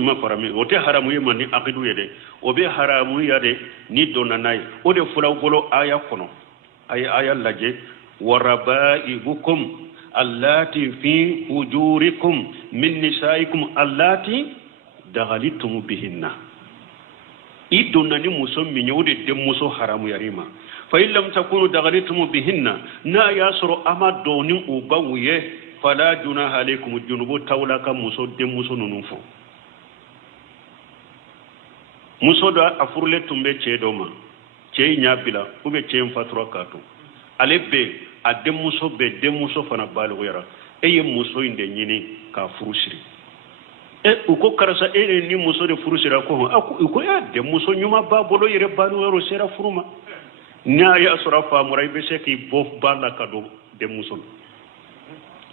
ma farami wote haramu ye mani aqidu yede obe haramu yade ni donanai ode fulaw bolo aya kono aya laje warabaibukum allati fi hujurikum min nisaikum allati daghalitum bihinna idonani muso minyode de muso haramu yarima fa illam takunu daghalitum bihinna na yasru amadoni ubawye fala junaha alaykum junubu tawlaka muso de muso nunufo muso da afurle tumbe cedoma cey nyabila ube cey fatura kato ale be a demuso be demuso fana balu yara eye muso inde nyini ka furusiri uko karasa ni muso de furusira ko uko ya demuso nyuma ba bolo yere balu yaro sera furuma nya ya sura fa murai be se ki bof bala kado demuso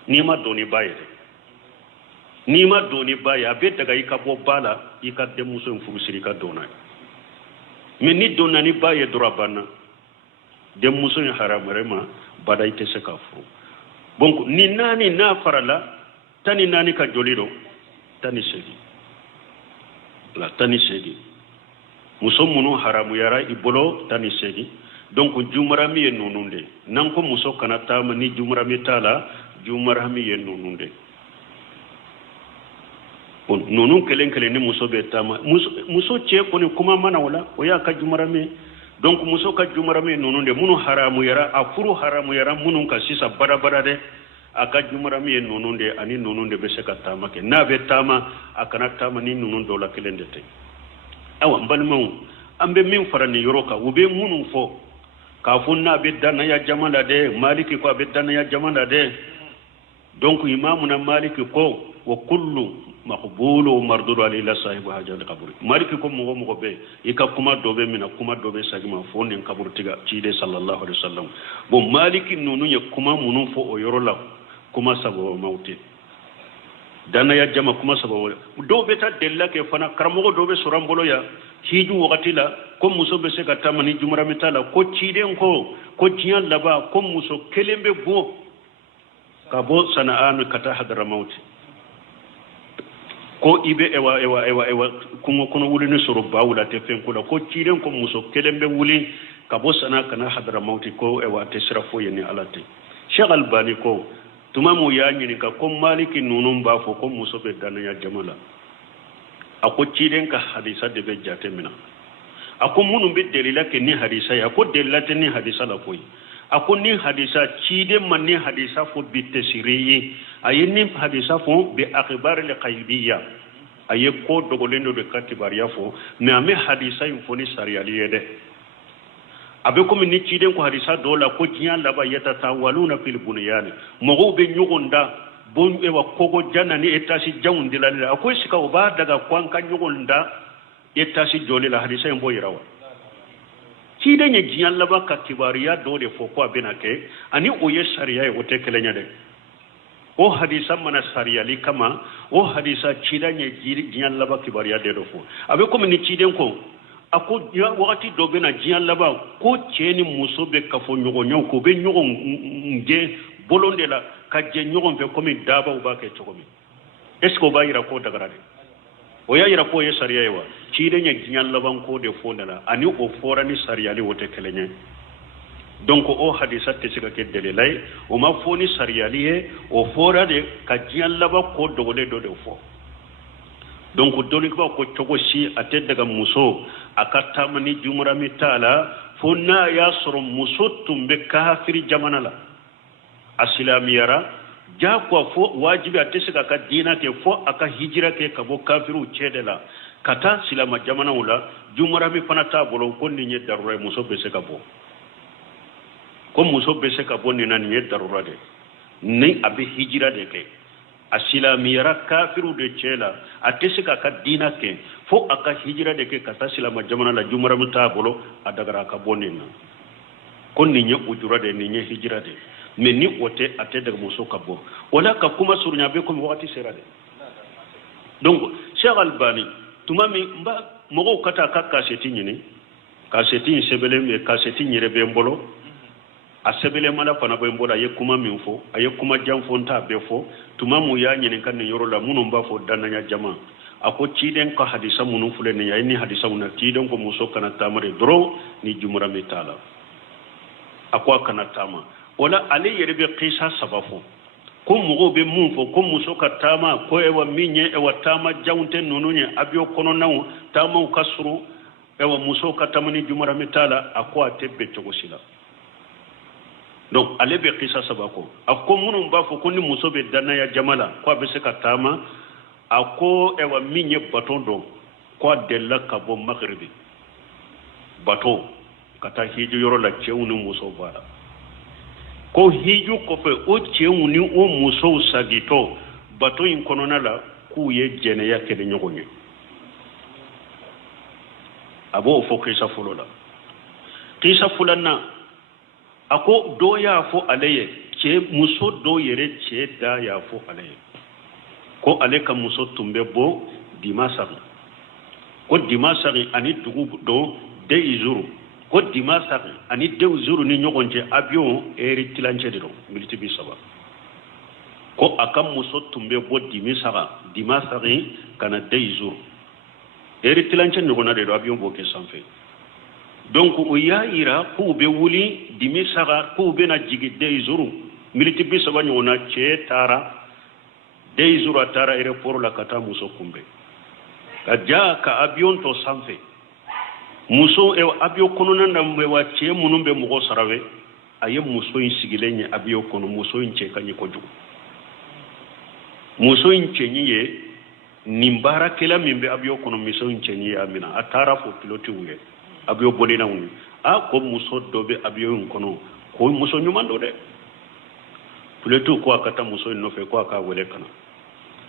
ni ma doni baye ni ma doni baye abe daga ika bo bala ika demuso furusiri ka dona mais ni donna ni baye durabana demuso ni haram rema bada ite se ka furu donc ni nani na farala tani nani ka joliro tani segi la tani segi muso munu haramu yara ibolo tani segi donc jumarami ye nonunde nanko muso kana tama ni jumarami tala jumarami ye nonunde on nonun kelen kelen ni muso be tama muso che ko ni kuma mana wala o ya ka jumarami donc muso ka jumarami nonunde munu haramu yara afuru haramu yara munu ka sisa bara de aka jumarami ye nonunde ani nonunde be se ka tama ke na be tama akana tama ni nonun do la kelen de te awa mbalmaw ambe min farani yoroka ube munu fo ka funna be dana ya jamala de maliki ko be dana ya jamala de donc imamuna maliki ko wa kullu maqbulu mardudu alayhi sahibu hajal qabr maliki ko mo be ika kuma dobe mina kuma dobe sagima fo nen kabur tiga ciide sallallahu alaihi wasallam bo maliki nonu ya kuma munu fo o yorola kuma sabo mawti dana ya jama kuma sabo dobe ta della ke fana karamo dobe surambolo ya hiju wakati la ko muso be se ka tamani jumra mitala ko ciiden ko jiyan laba ko muso kelembe bo ka bo sana'an kata hadara mawti ko ibe ewa kuno wuli ni soro ba wula te fen kula ko ciiden ko muso kelembe wuli ka bo sana kana hadara mawti ko ewa te sirafo yeni alate Sheikh Albani ko tumamu ya nyini ka ko maliki nunun ba fo ko muso be dana ya jamala ako ciiden ka hadisa de be jate mina ako munun be delila ke ni hadisa ya ko delila te ni hadisa la koy ako ni hadisa ciiden man ni hadisa fo bi tesiriyi ayi ni hadisa fo bi akhbar al qaybiyya ayi ko dogolendo de katibariya fo mais ame hadisa info ni sariyali yede abe ko ni ciiden ko hadisa dola ko jiyan laba yata tawaluna fil bunyan mogo be nyugonda bon e wa kogo janna ni etasi jawndila la akoy sika o ba daga kwanka nyugonda etasi joli la hadisa en boyirawa ciiden ye jiyan laba katibariya do de fo ko abenake ani o ye sariya e o tekelenya de o hadisa mana sariyali kama o hadisa ciiden ye jiyan laba kibariya de do fo abe ko ni ciiden ko ako ya wakati dobe na jiyan laba ko ceni muso be kafo nyogonyo ko be nyogon nge bolonde la ka je nyogon fe komi daba u ba ke chokomi est-ce que ba yira ko daga de o ya yira ko ye sariya yawa cide nya jiyan laba ko de fo la ani o forani sariya li wote kelenye donc o hadisa te siga ke delelay o ma foni sariya li e o fora de ka jiyan laba ko dogole do de fo donc doli ko chogo si ate daga muso akata mani jumra mitala fonna ya soro muso tumbe kafiri jamana la asilamiyara ja ko fo wajibi ate sika ka dina ke fo aka hijira ke kabo kafiru cedela kata silama jamana wala jumra mi fanata bolo ko ni nye darure muso be se kabo ko muso be se kabo ni nan nye darura de ni abi hijira de ke asilamiyara kafiru de cela atesika ka dina ke fo aka hijira de ke kata silama jamana la jumra muta bolo adagara ka bonina konni nya ujura de ni nya hijira de mais ni ote ate daga muso kabo wala ka kuma surnya be ko wakati serade donc Cheikh Albani tumami mba mogo kata ka kaseti nyini kaseti sebele me kaseti nyire be mbolo asebele mala fana be mbola ye kuma minfo aye kuma jamfo nta be fo tumamu ya nyini kan ni yoro la munun ba fo dananya jama ako ciden ko hadisa munun fule ni ya ni hadisa munun ciden ko muso kana tamare dro ni jumura metala ako kana tama wala ale yere be qisa sabafo ko mugo be munfo ko muso ka tama ko ewa minye ewa tama jawnte nonunye abio kono nawo tama kasru ewa muso ka tamani jumura metala ako atebe togosila donc ale be qisa sabako ako munun ba fo ko ni muso be dana ya jamala ko be se ka tama ako ewa minye batondo ko della ka bo maghribi bato kata hiju yoro la cewni muso bala ko hiju ko fe o cewni o muso sagito bato in konona la ku ye jene ya kede nyogonye abo fo kisa fulola kisa fulanna ako do ya fo alaye ce muso do yere ce da ya fo alaye ko ale ka muso tumbe bo dimasari ko dimasari ani dugu do de izuru ko dimasari ani de izuru ni nyogonje avion eri tilance de do militi bi saba ko akam muso tumbe bo dimasari kana de izuru eri tilance nyogona de do avion bo ke sanfe donc o ya ira ko be wuli dimisara ko be na jigi de izuru militi bi saba nyogona ce tara de izuru tara aéroport la kata muso kumbe kaja ka avion to sanfe muso e avion kono nanda me wace munumbe mugo sarawe aye muso in sigilenye avion kono muso in ce kanyi ko jugo muso in ce nyiye nimbara kila mimbe avion kono muso in ce nyiye amina atara fo pilote wuye avion bolina wuye a ko muso dobe avion kono ko muso nyumando de pilote ko akata muso no fe ko aka wele kana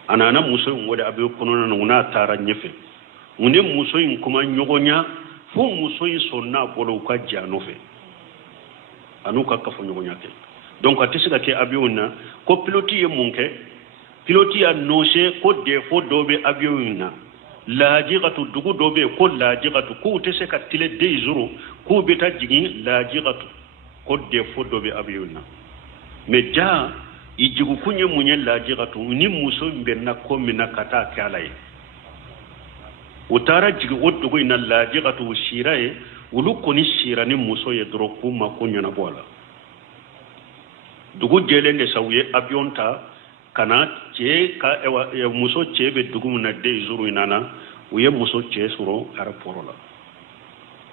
anana muso in wode abiyo kono na una tara nyefe une muso in kuma nyogonya fu muso in sonna bolo ka jano fe anu ka kafo nyogonya ke donc atisiga ke abiyo na ko piloti ye munke piloti ya noshe ko defo dobe abiyo na lajigatu dugu dobe ko lajigatu ko tese ka tile de zuru ko beta jigi lajigatu ko defo dobe abiyo na me ja ijigu kunye munye lajigatu ni muso mbenna ko mina kata kalaye utara jigi wodugo ina lajigatu shiraye uluko ni shira ni muso ye droku makonya na bola dugu jelende sawiye abionta kana je ka ewa muso chebe dugu na de zuru inana uye muso che suro airport la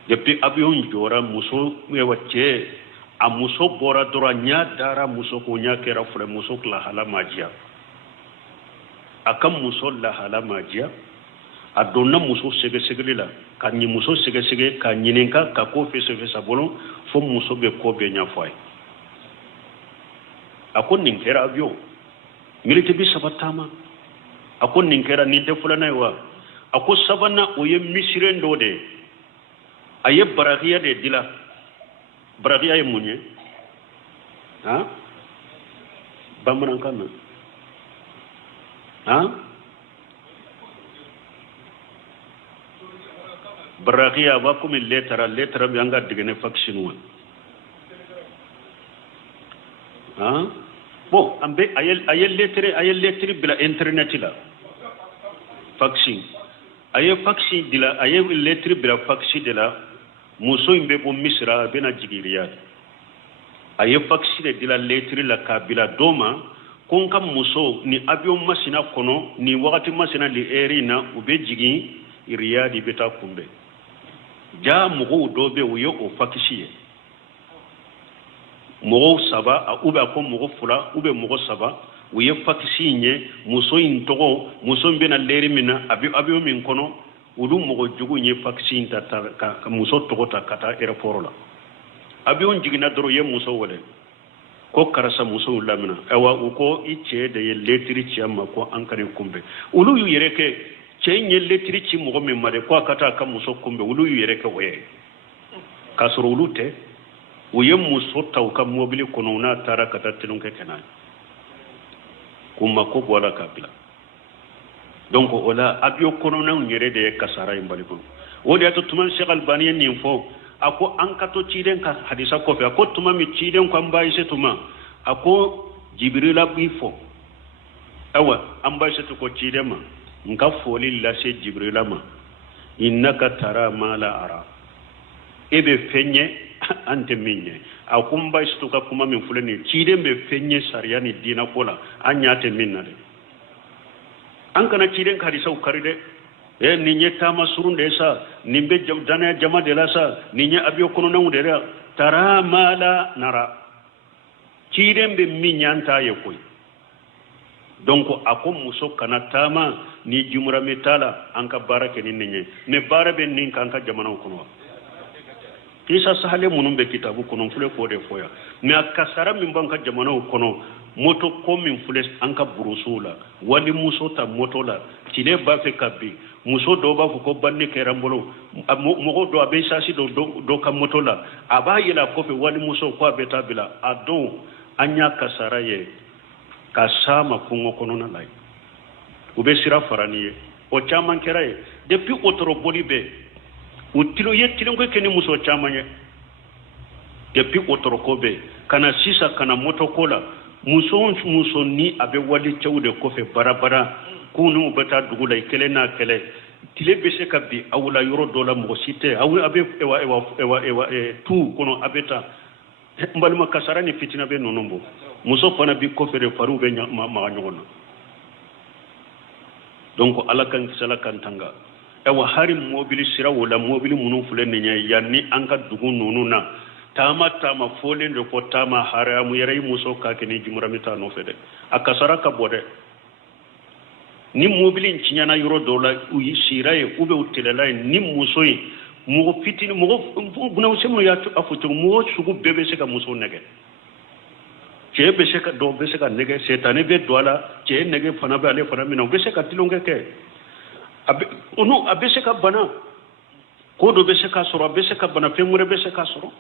depuis avion jora muso ewa che a muso bora dora nya dara muso ko nya kera fure muso la hala majia akam muso la hala majia adonna muso sege sege la kanyi muso sege sege kanyinenka ka ko fese fese bolon fo muso be ko be nya fay akon ninkera avion milite bi sabatama akon ninkera ni defulana wa ako sabana oye misire ndode aye baragiya de dila baragiya ye munye ha bamanan kana ha baragiya ba ko min lettera bi anga digene faction wa ha bon ambe ayel lettre bila internet la faction aye faction dila aye lettre bila faction de la muso imbe bo misra bena jigiriya aye faction dila lettre la kabila doma kon kam muso ni avion masina kono ni wakati masina li erina ube jigi riyadi beta kumbe ja mugo dobe uyo o faction mugo saba ube ko mugo fula ube mugo saba uye faction muso intogo muso bena leri mina abio min kono udu mugo jugu nye faction ta ka muso togo ta kata airport la abio jigina doro ye muso wole ko karasa muso lamina awa uko iche de ye letri chiama ko ankare kumbe ulu yu yereke chenye letri chi mugo me mare ko kata ka muso kumbe ulu yu yereke we kasoro ulute uye muso taw ka mobile kono na tara kata tilunke kenan kuma ko bola kabila donc ola abio kono na ngere de kasara imbali ko wodi ato tuman Sheikh Albani ni info ako ankato chiden ka hadisa ko fe ako tuma mi chiden ko ambaye se tuma ako Jibril abifo awa ambaye se to ko chiden ma nka foli la se Jibril ma innaka tara ma la ara ebe fenye ante minye akumba istuka kuma min fulani chide be fenye sariani dina kola anyate minna de an kana chiden kadi saw karide e ninye tama surunde sa nimbe dana jama de la sa ninye abio kono na de tara mala nara chiden be minyanta ye koy donc ako muso kana tama ni jumra metala anka barake ni nenye me barabe nin kanka jamana kono kisa sahale munum be kitabu kono fule ko de foya me akasara min banka jamana kono moto ko min fule anka burusula wali muso ta moto la tile ba fe kabbi muso do ba ko banne ke rambolo mo do abe sasi do ka moto la aba yela ko fe wali muso ko abeta bila ado anya kasara ye kasama kungo kono na lay ube sira faraniye o chaman keraye depuis otoro boli be utilo yetilo ko keni muso chamanye depuis otoro ko be kana sisa kana moto kola muso ni abe wali chawde ko fe barabara kunu bata dugula kele na kele tile be se kabbi awula yoro dola mo site awu abe ewa tu kono abeta mbaluma kasara ni fitina be nonombo muso fana bi ko fere faru be ma nyogona donc ala kan sala kan tanga ewa hari mobili sira wala mobili munu fule ne yanni anka dugu nonuna tama fole ndo ko tama haramu yare muso ka kene jumra mita no fede akasara ka bode ni mobili ncinyana yoro dola uyi siraye ube utelela ni muso yi mo fitini mo buna usemu ya afutu mo sugu bebe se ka muso nege ce be se ka do be se ka nege setane be dola ce nege fana be ale fana mina be se ka tilonge ke abe se ka bana ko do be se ka soro be se ka bana femure be se ka soro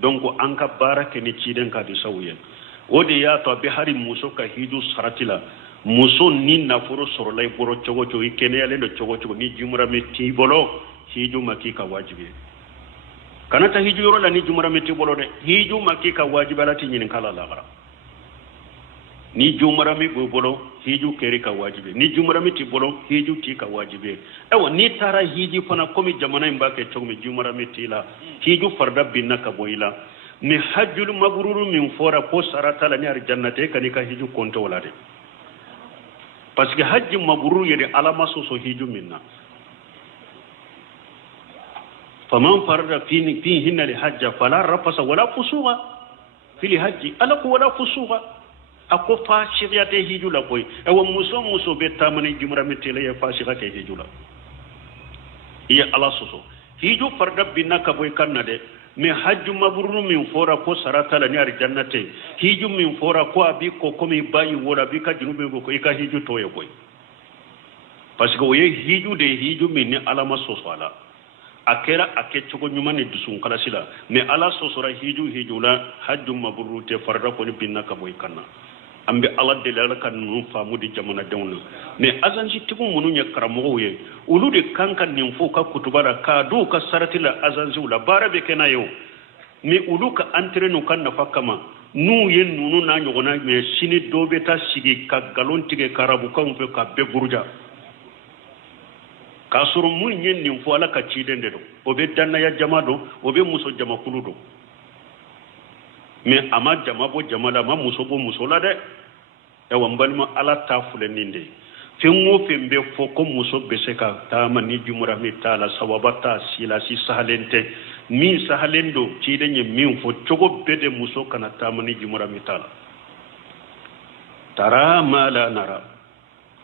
donc anka barake ni ciden ka di sawyen wodi ya to be hari muso ka hidu saratila muso ni na furo soro lay boro chogo chogo ikene yale do chogo chogo ni jumura me tibolo hiju makika wajibi kanata hiju yoro la ni jumura me tibolo de hiju makika wajibi alati nyin kala la gara ni jumura mi bolo hiju keri ka wajibi ni jumura mi tibolo hiju ti ka wajibi ewa ni tara hiji fana komi jamana mbake chogo mi jumura mi tila hiju farda binna ka boila ni hajjul mabruru min fora ko sarata la ni ar jannate kanika hiju konto wala de parce que hajji mabrur yede alama so hiju minna faman farada fi hinna li hajja fala rafasa wala fusuqa fil hajji ala ko wala fusuqa ako fashiyate hiju la koy e wa muso be tamani jumra metele ya fashiyate hiju la iya ala so hiju farda binna ka boy kannade mi hajju mabrur min fora ko sarata la ni ar jannate hiju min fora ko abi ko komi bayi wora bi ka junube ko ka hiju to ye koy parce que oye hiju de hiju min ni alama sosala akera akechugo nyuma ni dusun kala sila me ala sosora hiju la hajju mabrur te farda ko ni binna ka boy kanna ambe ala de la kan nu famu di jamana dewna me azanji tigu munu nya karamo ye ulude kankan nin fo ka kutubara ka do ka saratila azanji ula barabe kenayo me uluka entrenu kan na fakama nu yen nunu na nyogona me sini dobe ta sigi ka galon tige karabu kan fe ka be burja ka suru mun yen nin fo ala ka cidende do obe danna ya jamado obe muso jama kuludo me ama jama bo jamala ma muso bo muso la de e wambalma ala ta fuleninde fengo fembe foko muso beseka tama ni jumura mitala sawabata sila si sahalente mi sahalendo cidenye min fo chogo bede muso kana tama ni jumura mitala tara mala nara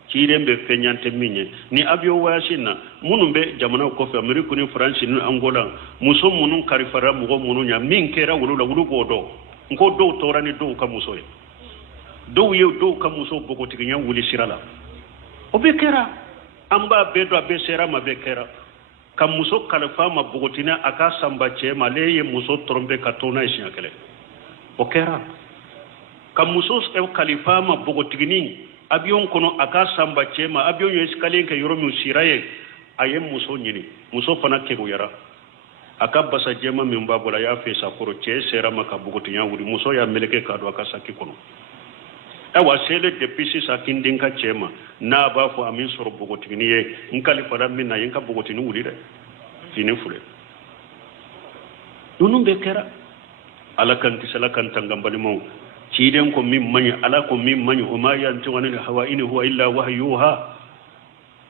cirembe fenyante minye ni abio washina munumbe jamana ko fe america ni france ni angola muso munun karifara mugo mununya min kera wulula wulu godo ngo do torani do ka muso ye do ye do ka muso boko tiginya wuli sirala obekera amba bedo abesera mabekera ka muso kalafa mabogotina aka samba chema leye muso trombe katona ishiakele okera ka muso e khalifa mabogotigini abion kono aka samba chema abion yeskalen ka yoro mu siraye ayem muso nyini muso fana kego yara akabasa jema mimba bola ya fesa koro che sera maka bugotinya wuri muso ya meleke kado akasaki kono ewa sele depusi sakindin ka chema na ba fo amin soro bugotini ye nkali fara minna yenka bugotini wuri de fini fure dunum be kera ala kan tisala kan tangambali mo ciden ko min manya ala ko min manya o ma yanti wani hawa in huwa illa wahyuha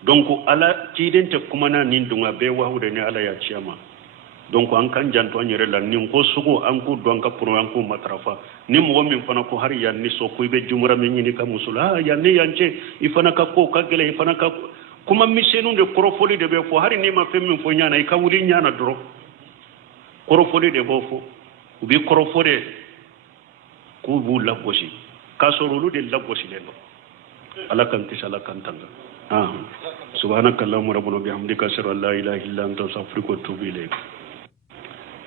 donc ala ciden te kuma na nin dunga be wahude ne ala ya ciyama donc an kan janto an yɛrɛ la nin ko sugu an k'u dɔn ka pour an k'u matarafa ni mɔgɔ min fana ko hari yan ni so ko i bɛ jumura min ɲini ka muso la yan ne yan cɛ i fana ka ko ka gɛlɛn i fana ka kuma misɛnninw de kɔrɔfɔli de bɛ fɔ hari n'i ma fɛn min fɔ ɲana i ka wuli ɲana dɔrɔn kɔrɔfɔli de b'o fɔ u bɛ kɔrɔfɔ de k'u b'u lagosi k'a sɔrɔ olu de lagosilen don ala kan kisi ala kan tanga subhanaka allahumma rabbana bihamdika ashhadu an la ilaha illa anta astaghfiruka wa atubu ilayk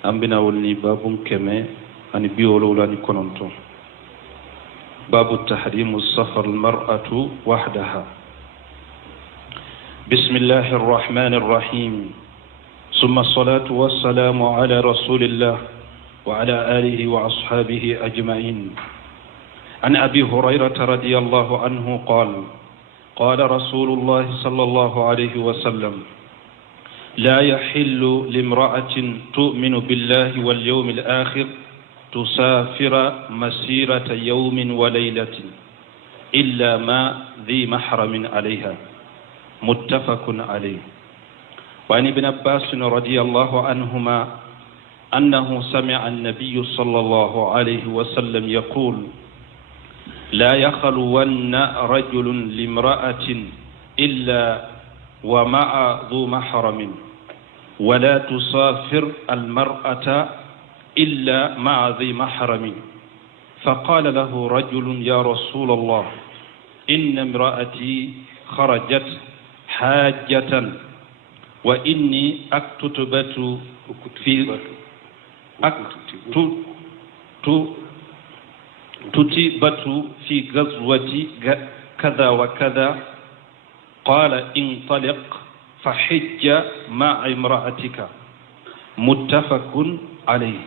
an bɛna wuli ni babu 179 babu tahrimu safar almar'atu wahdaha bismillahir rahmanir rahim ثم الصلاة والسلام على رسول الله وعلى آله وأصحابه أجمعين عن أبي هريرة رضي الله عنه قال قال رسول الله صلى الله عليه وسلم لا يحل لامرأة تؤمن بالله واليوم الآخر تسافر مسيرة يوم وليلة إلا ما ذي محرم عليها متفق عليه وعن ابن عباس رضي الله عنهما أنه سمع النبي صلى الله عليه وسلم يقول لا يخلون رجل لامرأة إلا ومع ذو محرم ولا تسافر المرأة إلا مع ذي محرم فقال له رجل يا رسول الله إن امرأتي خرجت حاجة وإني أكتتبت في غزوة كذا وكذا قال انطلق فحج مع امرأتك متفق عليه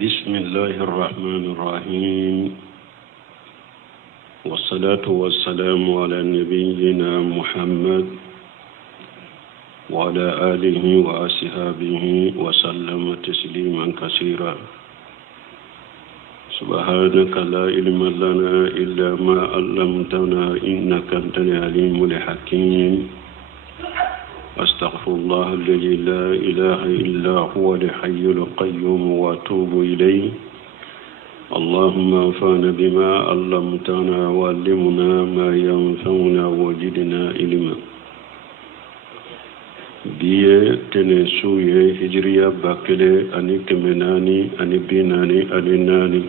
بسم الله الرحمن الرحيم والصلاة والسلام على نبينا محمد وعلى آله وأصحابه وسلم تسليما كثيرا سبحانك لا علم لنا إلا ما علمتنا إنك أنت العليم الحكيم أستغفر الله الذي لا إله إلا هو الحي القيوم وأتوب إليه اللهم انفعنا بما علمتنا وعلمنا ما ينفعنا وزدنا علما biye tene suye hijriya bakele ani kemenani ani binani ani nani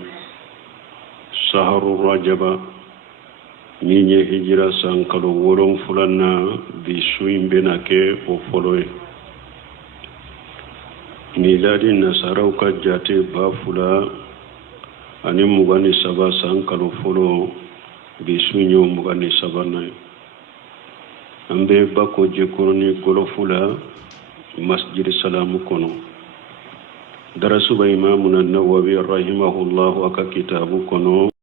saharu rajaba minye hijira sankalo wolon fulana bi suyin benake o foloye miladi nasaraw ka jate ba fula ani mugani saba sankalo folo bi sunyo mugani saba nay ambe bako jekurni golofula masjid salamu kono darasu ba imamuna nawawi rahimahullahu aka kitabu kono